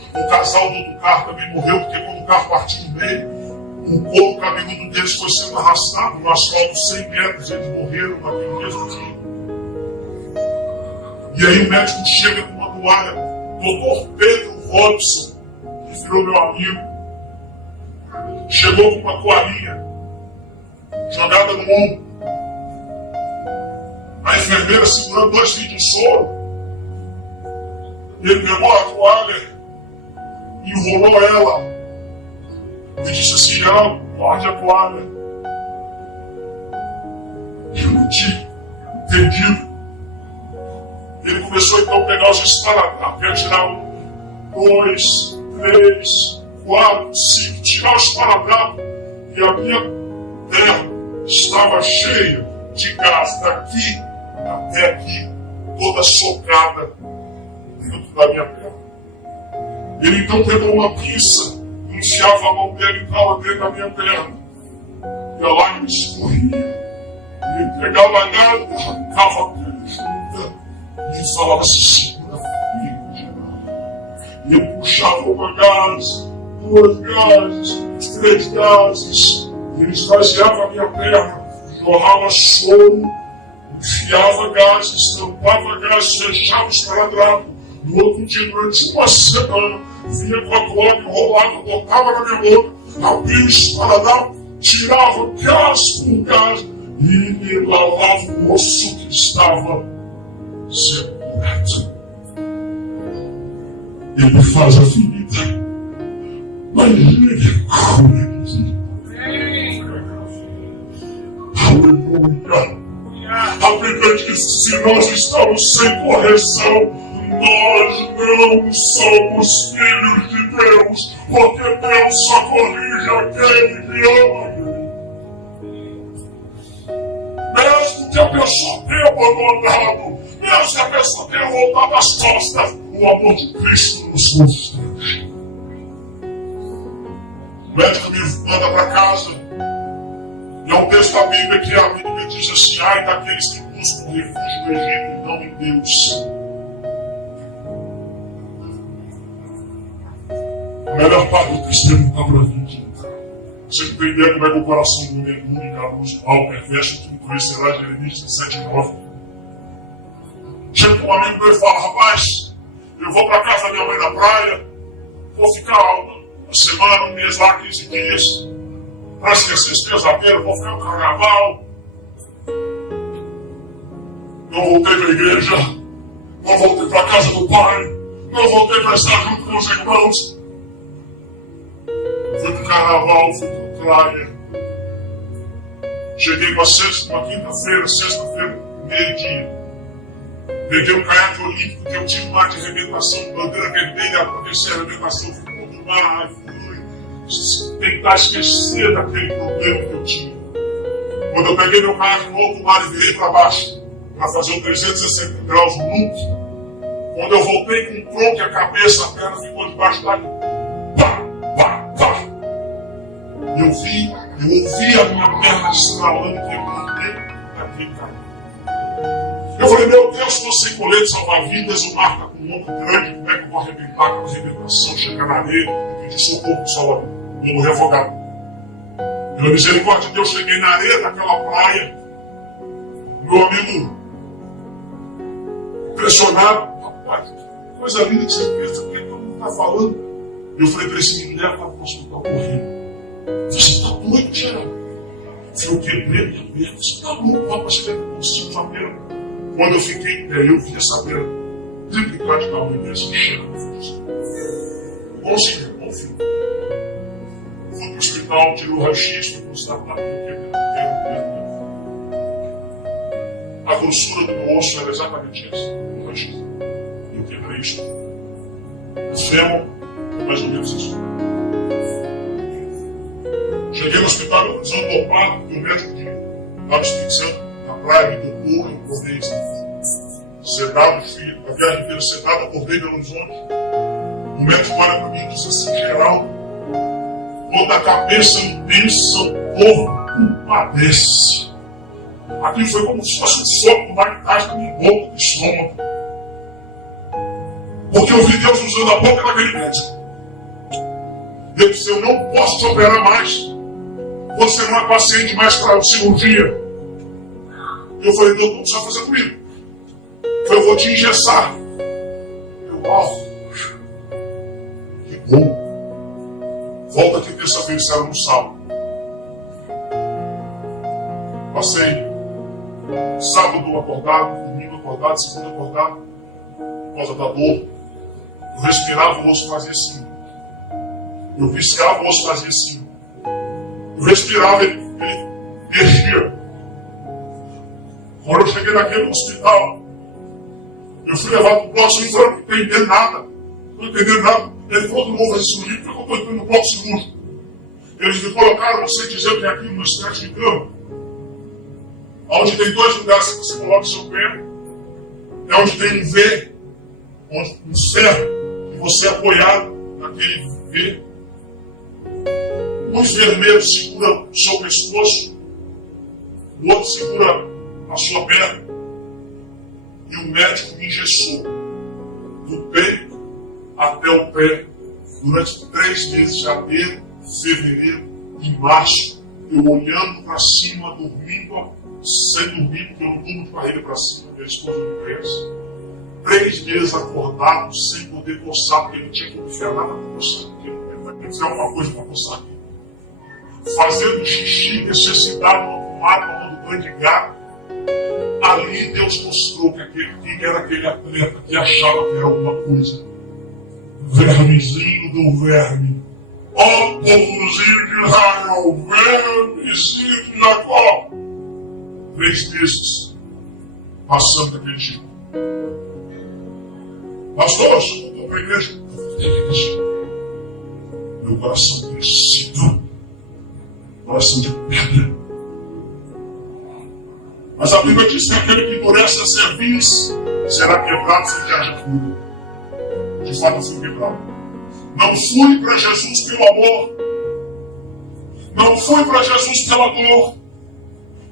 O casal do outro carro também morreu, porque quando o carro partiu no meio, o corpo cabeludo deles foi sendo arrastado no asfalto 100 metros, eles morreram naquele mesmo dia. E aí o médico chega com uma toalha, Dr. Pedro Robson, que virou meu amigo, chegou com uma toalhinha jogada no ombro. A enfermeira segurando 2 litros de soro. Ele pegou a toalha, enrolou ela e disse assim, Geraldo, morde a toalha. Eu não tinha entendido. Ele começou então a pegar os esparadrapos, ia tirar 2, 3, 4, 5, tirar os esparadrapos. E a minha perna estava cheia de gás daqui até aqui, toda socada dentro da minha perna. Ele então pegou uma pinça, enfiava a mão dele e estava dentro da minha perna. E a lágrima escorria. Ele pegava a gás, arrancava a perna junta e falava assim, segura firme, Geraldo. E eu puxava uma gás, 2 gases, 3 gases. E ele esvaziava a minha perna, jorrava soro, enfiava gases, tampava gases, fechava os esparadrapos. No outro dia, durante uma semana, vinha com a toalha, enrolava, botava na minha boca, abria o esparadrapo, tirava gás por gás e me lavava o osso que estava separado. Ele faz a ferida, mas ele cura aqui. Aleluia! A Bíblia diz que se nós estamos sem correção, nós não somos filhos de Deus, porque Deus só corrige aquele que ama Ele. Mesmo que a pessoa tenha abandonado, mesmo que a pessoa tenha voltado as costas, o amor de Cristo nos constrange. O médico me manda para casa, e é um texto da Bíblia que a Bíblia diz assim, ai daqueles que buscam refúgio no Egito e não em Deus. A melhor parte do testemunho está para 20. Você não tem ideia como é que o coração do homem é enganoso, mal, perverso, tudo conhecerá, Jeremias 17:9. Chega um amigo meu e fala: rapaz, eu vou para casa da minha mãe na praia, vou ficar uma semana, um mês lá, 15 dias, para esquecer esse pesadelo, vou ficar no carnaval. Não voltei para a igreja, não voltei para a casa do pai, não voltei para estar junto com os irmãos. Fui para o carnaval, fui para a praia. Cheguei uma quinta-feira, sexta-feira, meio-dia. Peguei um caiaque olímpico que eu tive uma arrebentação, bandeira vermelha, atravessei a arrebentação, fui para o mar, fui tentar esquecer daquele problema que eu tinha. Quando eu peguei meu caiaque no outro mar e virei para baixo, para fazer um 360 graus no loop, quando eu voltei com o tronco e a cabeça, a perna ficou debaixo d'água. Pá, pá, pá. Eu ouvi a minha perna estralando e quebrando dentro daquele caiaque. Eu falei: meu Deus, estou sem colete salva-vidas, o mar está com um ombro grande, como é que eu vou arrebentar com a arrebentação, chegar na areia e pedir socorro para o salva-vidas? Vou morrer afogado. Pela misericórdia de Deus, cheguei na areia daquela praia. Meu amigo, impressionado: rapaz, que coisa linda que você fez, o que todo mundo está falando? Eu falei para esse menino: leva para o hospital correndo. Você está doido, Geraldo? Eu quebrei minha perna, você está louco, vai para chegar no posto de família. Quando eu fiquei em pé, eu vi essa perna triplicar de tamanho dessa, cheirando. Igualzinho, bom filho. Fui para o hospital, tirei o raio-x, fui consultar para perna. A grossura do meu osso era exatamente essa, o raio-x. Eu quebrei isso. O fêmur, mais ou menos isso. Cheguei no hospital, eu precisando dopado, porque o médico de lá do Espírito Santo, na praia, me dopou, eu acordei sedado, filho, a viagem inteira sedado, acordei Belo Horizonte. O médico olha para mim e diz assim: Geraldo, quando a cabeça não pensa, o corpo padece. Aquilo foi como se fosse um soco na metade da minha boca, do estômago. Porque eu vi Deus usando a boca daquele médico. Ele disse: eu não posso te operar mais. Você não é paciente mais para cirurgia. Eu falei: doutor, o que você vai fazer comigo? Eu vou te engessar. Que bom. Volta aqui terça-feira, se ela no sábado. Passei sábado acordado, domingo acordado, segunda acordado, por causa da dor. Eu respirava, o osso fazia assim. Eu piscava, o osso fazia assim. Eu respirava, ele mexia. Quando eu cheguei naquele hospital, eu fui levado para o bloco cirúrgico, não estou entendendo nada. Não estou entendendo nada. Ele falou que não vou fazer cirurgia, porque eu estou entrando no bloco cirúrgico. Eles me colocaram, não sei dizer o que é aquilo, no estante de cama. Onde tem dois lugares que você coloca o seu pé. É onde tem um V, onde um ferro, e você é apoiado naquele V. Um enfermeiro segura o seu pescoço, o outro segura a sua perna. E o médico me engessou do peito até o pé durante 3 meses, janeiro, fevereiro e março. Eu olhando para cima, dormindo, sem dormir, porque eu não durmo de barriga para cima, minha esposa me conhece. 3 meses acordado, sem poder coçar, porque não tinha como enfiar nada para coçar, porque vai ter que fazer alguma coisa para coçar aqui. Fazendo xixi, necessidade, no mato, tomando banho de gato. Ali Deus mostrou que quem era aquele atleta que achava que era alguma coisa. Vermezinho do verme. Ó povozinho de Israel, vermezinho de Jacó. 3 meses passando daquele tipo. Pastor, eu estou para a igreja. Meu coração crescido. Coração de pedra. Mas a Bíblia diz que aquele que endurece a cerviz será quebrado sem que haja cura. De fato, eu fui quebrado. Não fui para Jesus pelo amor. Não fui para Jesus pela dor.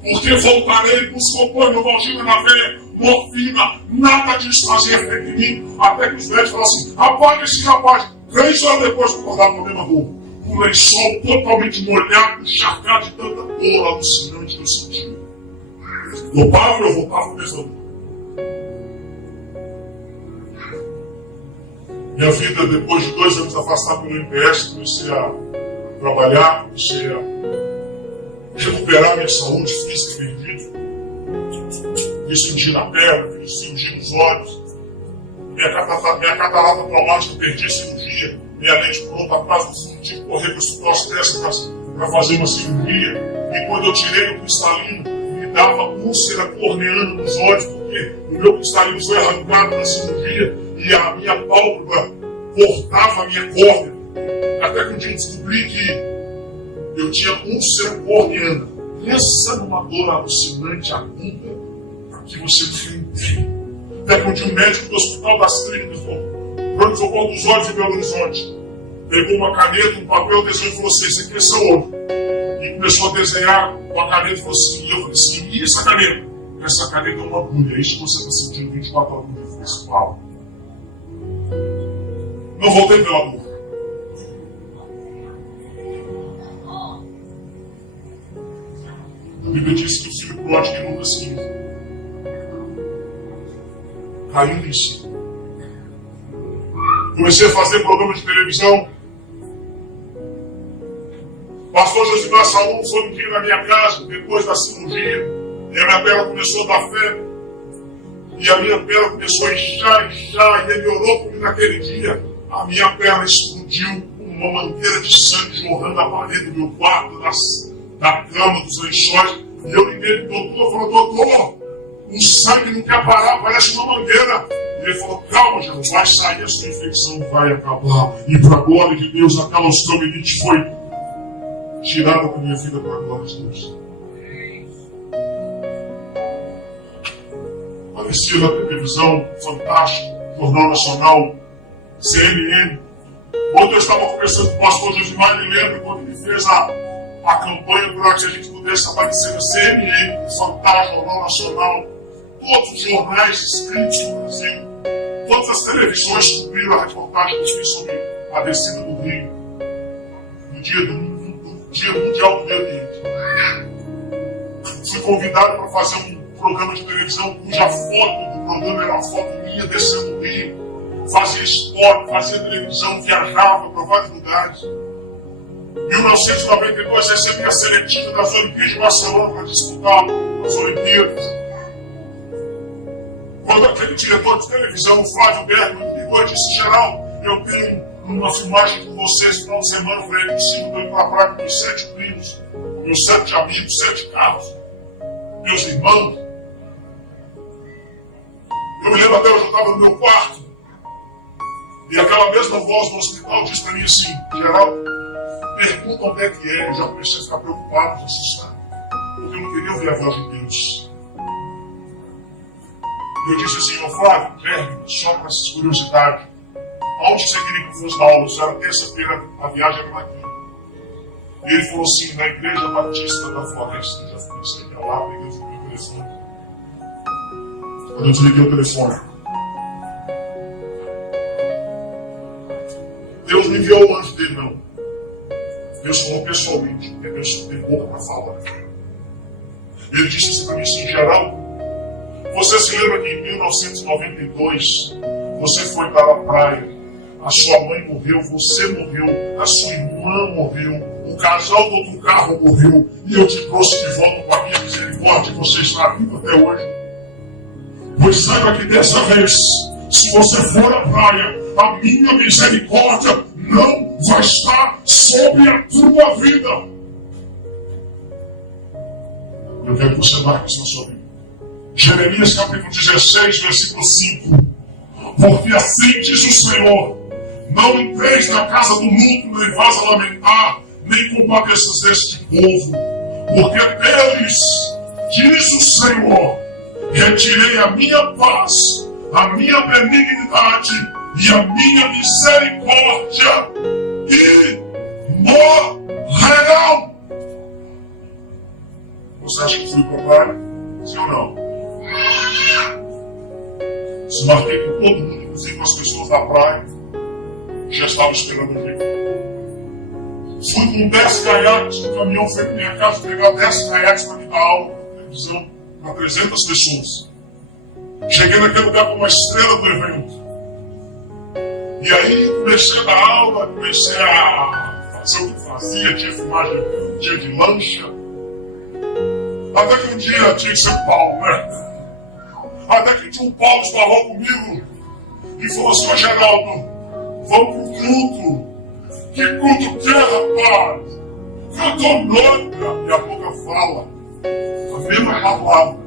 Porque voltarei, buscou pano, Valgina na veia, morfina, nada disso fazia efeito em mim. Até que os médicos falaram assim: apaga esse rapaz. 3 horas depois eu acordava com a mesma dor. o lençol totalmente molhado, encharcado de tanta dor alucinante que eu sentia. Eu parava e eu voltava no mesmo. Minha vida, depois de 2 anos afastado pelo MPS, comecei a trabalhar, comecei a recuperar minha saúde física perdida. Fiz cirurgia na perna, fiz cirurgia nos olhos. Minha catarata traumática, perdi a cirurgia. Minha lente pronta atrás do fundo, tive que correr para o hospital Testas para fazer uma cirurgia. E quando eu tirei o cristalino, me dava úlcera corneana nos olhos, porque o meu cristalino foi arrancado na cirurgia e a minha pálpebra cortava a minha córnea. Até que um dia eu descobri que eu tinha úlcera corneana. Pensa numa dor alucinante, aguda, que você não entende. Até que um dia um médico do Hospital das Clínicas, pronto-socorro dos olhos em Belo Horizonte, pegou uma caneta, um papel, desenhou e falou assim: esse aqui é seu olho. E começou a desenhar com a caneta e falou assim, e eu falei assim, e essa caneta? Essa caneta é uma agulha, é isso que você está sentindo 24 horas por dia. Eu falei assim, fala. Não voltei pela boca. A Bíblia diz que o filho pródigo nunca se quis. Caiu em si. Comecei a fazer programa de televisão. Pastor Josimar Salom foi um dia na minha casa, depois da cirurgia, e a minha perna começou a dar febre. E a minha perna começou a inchar, e ele orou comigo naquele dia. A minha perna explodiu com uma mangueira de sangue jorrando na parede do meu quarto, da cama, dos lençóis. E eu liguei pro doutor, falou, doutor, o sangue não quer parar, parece uma mangueira. E ele falou, calma, Jesus, vai sair, a sua infecção vai acabar. E para a glória de Deus, aquela osteomielite foi tirada da minha vida para a glória de Deus. Aparecia na televisão, Fantástico, Jornal Nacional, CNN. Quando eu estava conversando com o pastor Josimar, ele lembra quando ele fez a campanha para que a gente pudesse aparecer na CNN, Fantástico, Jornal Nacional, todos os jornais escritos no Brasil, todas as televisões cobriram a reportagem que eu fiz sobre a descida do Rio, no dia Mundial do Meio Ambiente. Fui convidado para fazer um programa de televisão cuja foto do programa era uma foto minha descendo o Rio. Fazia esporte, fazia televisão, viajava para vários lugares. Em 1992 recebi a seletiva das Olimpíadas de Barcelona para disputar as Olimpíadas. Quando aquele diretor de televisão, o Flávio Bergman, me ligou e disse, Geraldo, eu tenho uma filmagem com vocês no final de semana, eu falei, possível, estou indo para a praia com meus 7 primos, meus 7 amigos, 7 carros, meus irmãos. Eu me lembro até hoje, eu estava no meu quarto, e aquela mesma voz do hospital disse para mim assim, Geraldo, pergunta onde é que é. Eu já comecei a ficar preocupado, assustado, porque eu não queria ouvir a voz de Deus. Eu disse assim, ô Flávio, Bergman, só para essas curiosidades, aonde você queria que eu fosse dar aula? Se era terça-feira, a viagem era na quinta. E ele falou assim, na Igreja Batista da Floresta. Eu já comecei a lá, peguei o telefone. Quando eu desliguei o telefone, Deus não enviou o anjo dele, não. Deus falou pessoalmente, porque Deus tem boca para falar. Ele disse assim para mim, assim, Geraldo, você se lembra que em 1992 você foi para a praia, a sua mãe morreu, você morreu, a sua irmã morreu, o casal do outro carro morreu, e eu te trouxe de volta com a minha misericórdia, e você está vivo até hoje. Pois saiba que dessa vez, se você for à praia, a minha misericórdia não vai estar sobre a tua vida. Eu quero que você marque isso na sua vida. Jeremias capítulo 16, versículo 5. Porque assim diz o Senhor, não entreis na casa do luto, nem vás a lamentar, nem compadeças deste povo, porque deles, diz o Senhor, retirei a minha paz, a minha benignidade e a minha misericórdia, e morrerão. Você acha que fui para a praia? Sim ou não? Desmarquei com todo mundo, inclusive com as pessoas da praia, já estavam esperando o jeito. Fui com 10 caiaques no caminhão, fui para minha casa pegar 10 caiaques para me dar aula, televisão, para 300 pessoas. Cheguei naquele lugar como uma estrela do evento. E aí comecei a dar aula, comecei a fazer o que fazia, tinha filmagem, dia de lancha. Até que um dia tinha que ser Paulo, né? Até que tinha um Paulo esbarrou comigo e falou assim: ô Geraldo, vamos pro culto. Que culto que é, rapaz? Eu tô doida. Minha boca fala a mesma palavra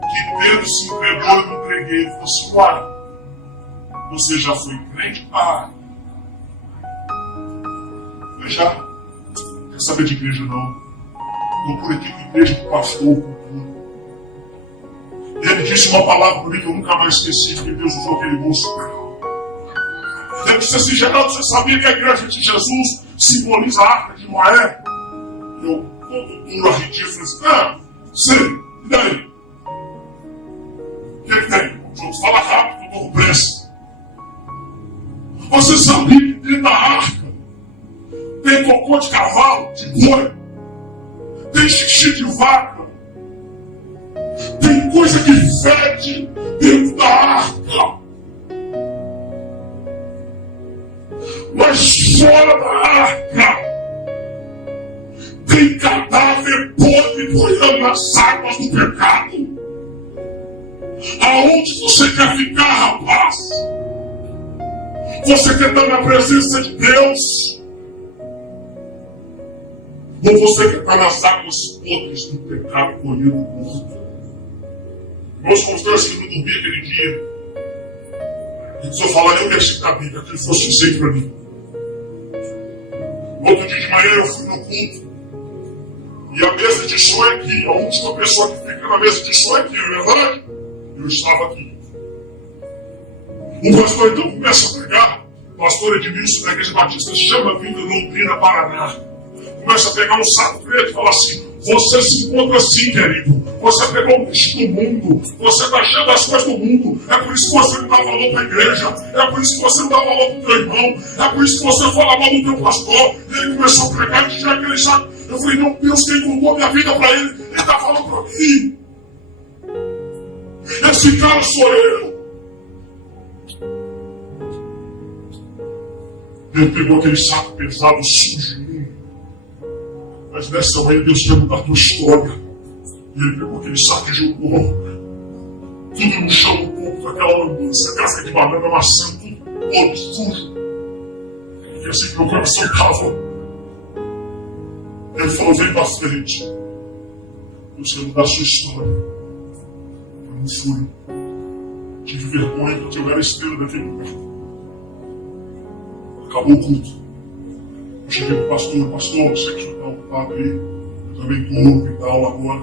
que Pedro se entregou e me entreguei. Ele falou assim: uai, você já foi crente? Ah, eu já. Quer saber de igreja não? Estou por aqui com igreja, com pastor, com tudo. Ele disse uma palavra para mim que eu nunca mais esqueci, porque Deus usou aquele moço. Ele disse assim: Geraldo, você sabia que a igreja de Jesus simboliza a arca de Noé? Eu, todo duro, arredio, falei assim: ah, sei, e daí? O que tem? Vamos falar rápido, eu tô com pressa. Você sabia que dentro da arca tem cocô de cavalo, de boi, tem xixi de vaca, tem coisa que fede dentro da arca? Mas fora da arca tem cadáver podre boiando nas águas do pecado. Aonde você quer ficar, rapaz? Você quer estar na presença de Deus? Ou você quer estar nas águas podres do pecado boiando morto? Meus constantes que não dormia aquele dia, ele só falaria um versículo da Bíblia, que ele fosse dizer para mim. Outro dia de manhã eu fui no culto, e a mesa de som é aqui, a última pessoa que fica na mesa de som é aqui, não é verdade? Eu estava aqui. O pastor então começa a pregar, o pastor Edmilson da Igreja Batista chama Vida Londrina, Paraná. Começa a pegar um saco preto e fala assim: você se encontra assim, querido. Você pegou o bicho do mundo. Você está cheio das coisas do mundo. É por isso que você não dá valor para a igreja. É por isso que você não dá valor para o teu irmão. É por isso que você fala mal do teu pastor. E ele começou a pregar e tinha aquele saco. Eu falei: meu Deus, quem contou minha vida para ele? Ele está falando para mim. Esse cara sou eu. Ele pegou aquele saco pesado, sujo. Mas nessa manhã Deus quer mudar a tua história. E ele pegou aquele saco e jogou tudo no chão do corpo, aquela lambança, casca de banana, maçã, tudo podre, sujo. E assim que meu coração estava, ele falou: vem pra frente. Deus quer mudar a sua história. Eu não fui. Tive vergonha porque eu era estrela daquele lugar. Acabou o culto. Eu cheguei pro pastor: pastor, eu sei que o senhor está ocupado aí, eu também estou e tal agora.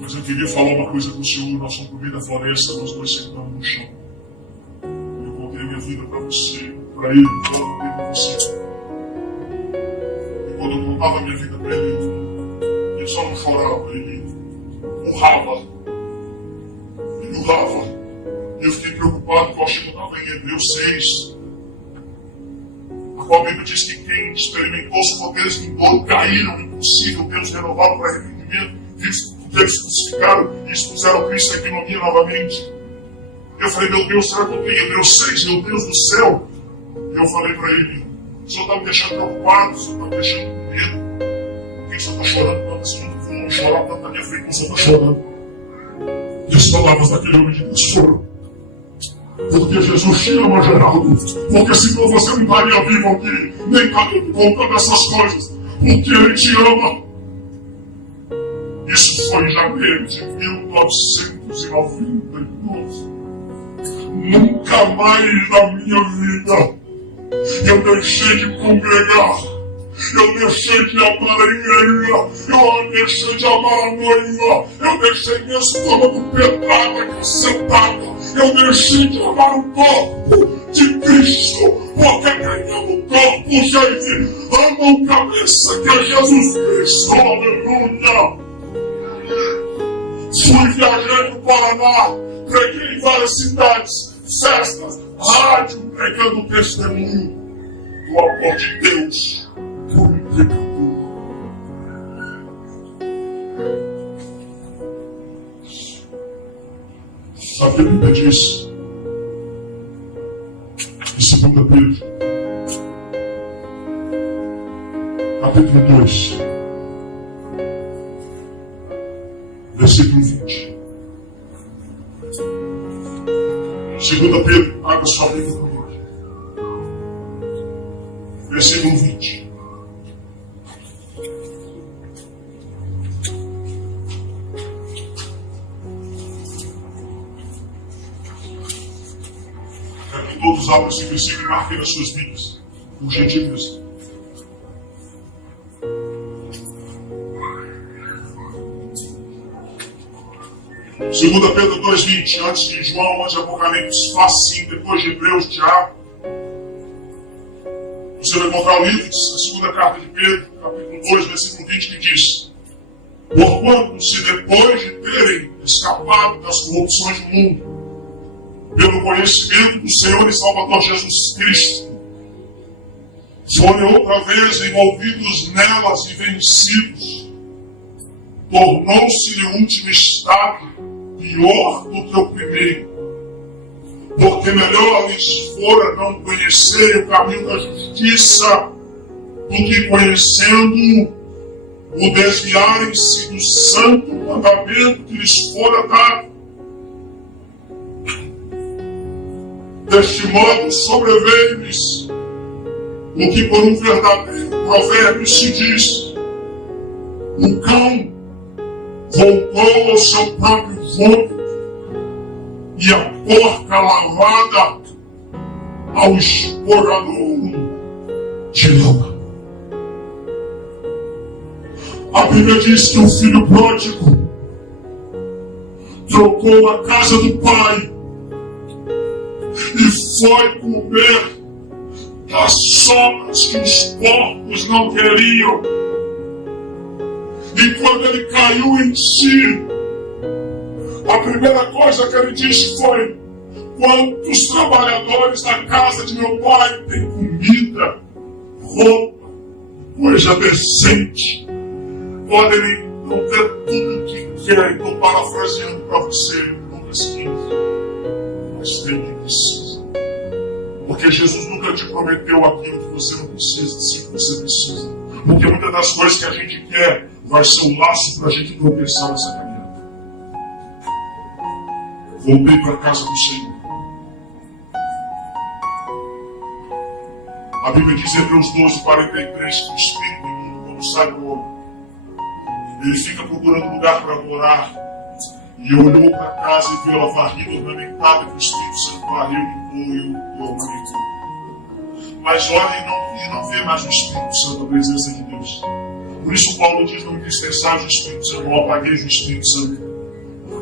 Mas eu queria falar uma coisa com o senhor. Nós somos por meio da floresta, nós dois sentamos no chão. Eu contei a minha vida para você, para ele, eu contei para você. E quando eu contava a minha vida para ele, ele só não chorava, ele urrava. Ele urrava. E eu fiquei preocupado, porque eu achei que eu estava em Hebreus 6. A qual a Bíblia diz que quem experimentou os poderes do todo caíram, impossível, Deus renovado para arrependimento, eles crucificaram e expuseram Cristo à ignomia novamente. Eu falei: meu Deus, será que eu tenho Hebreus 6, meu Deus do céu? E eu falei para ele: o senhor está me deixando preocupado, o senhor está me deixando com medo. Por que o senhor está chorando tanto? Se eu não chorar tanto na minha frente, o senhor está chorando. E as palavras daquele homem de Deus foram: porque Jesus te ama, Geraldo. Porque senão você não estaria vivo aqui, nem estaria contando essas coisas. Porque Ele te ama. Isso foi em janeiro de 1992. Nunca mais na minha vida eu deixei de congregar. Eu deixei de amar a igreja. Eu deixei de amar a noiva. Eu deixei meu estômago pedrado aqui sentado. Eu deixei de amar o corpo de Cristo. Porque quem ama o corpo, gente, ama o cabeça que é Jesus Cristo. Aleluia. Fui viajando no Paraná, preguei em várias cidades, festas, rádio, pregando testemunho. do amor de Deus por um pecador. Sabe o que a Bíblia diz? Em 2 Pedro, capítulo 2, versículo 20. 2 Pedro, abra sua Bíblia por favor. Versículo 20. Quero que todos abram esse versículo e marquem nas suas Bíblias, por gentileza. Segunda Pedro 2,20, antes de João, antes de Apocalipse, facinho, depois de Hebreus, Tiago. Você vai encontrar o livro, a segunda carta de Pedro, capítulo 2, versículo 20, que diz: porquanto, se depois de terem escapado das corrupções do mundo, pelo conhecimento do Senhor e Salvador Jesus Cristo, forem outra vez envolvidos nelas e vencidos, tornou-se-lhe o último estado pior do que o primeiro, porque melhor lhes fora não conhecerem o caminho da justiça do que conhecendo o desviarem-se do santo mandamento que lhes fora dado. Deste modo sobreveio-lhes o que por um verdadeiro provérbio se diz: o cão voltou ao seu próprio vômito e a porca lavada ao escorradouro de lama. A Bíblia diz que o filho pródigo trocou a casa do pai e foi comer das sobras que os porcos não queriam. E quando ele caiu em si, a primeira coisa que ele disse foi: quantos trabalhadores da casa de meu pai têm comida, roupa, coisa decente? Podem não ter tudo o que querem. Estou parafraseando para você, Lucas 15. Mas tem o que precisa. Porque Jesus nunca te prometeu aquilo que você não precisa, sim que você precisa. Porque muitas das coisas que a gente quer vai ser um laço para a gente tropeçar nessa caminhada. Voltei para a casa do Senhor. A Bíblia diz em Hebreus 12:43 que o Espírito imundo, quando sai do homem, ele fica procurando lugar para morar. E olhou para a casa e viu ela varrida, ornamentada, que o Espírito Santo varreu, limpou e ornamentou. Mas olha e não vê mais o Espírito Santo, a presença de Deus. Por isso Paulo diz: não entristeçais o Espírito Santo, não apagueis o Espírito Santo.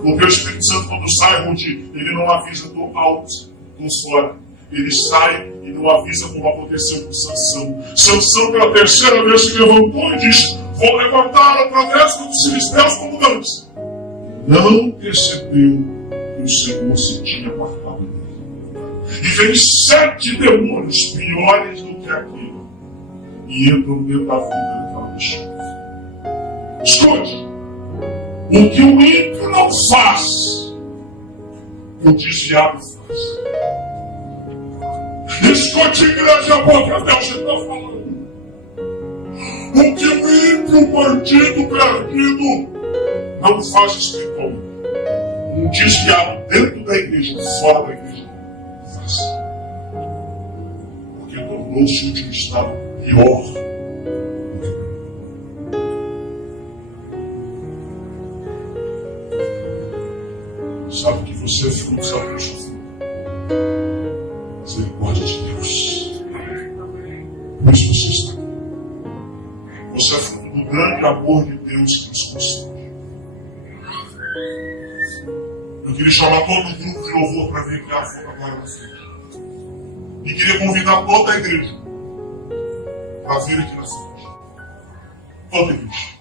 Porque o Espírito Santo, quando sai, ele não avisa do alto, do fora. Ele sai e não avisa, como aconteceu com Sansão. Sansão, pela terceira vez, se levantou e disse: vou levantar outra vez como os filisteus como antes. Não percebeu que o Senhor se tinha apartado dele. E vem 7 demônios piores do que aquilo e entram dentro da vida daquela pessoa. Escute, o que o ímpio não faz, o desviado faz. Escute, igreja, a boca Deus está falando. O que o ímpio, o bandido perdido, não faz espiritualmente. Um desviado dentro da igreja, fora da igreja, faz. Porque tornou-se o último estado pior. Sabe que você é fruto, sabe que sofreu. Misericórdia de Deus. Por isso você está aqui. Você é fruto do grande amor de Deus que nos constrói. Eu queria chamar todo o grupo de louvor para vir aqui agora na frente. E queria convidar toda a igreja para vir aqui na frente. Toda a igreja.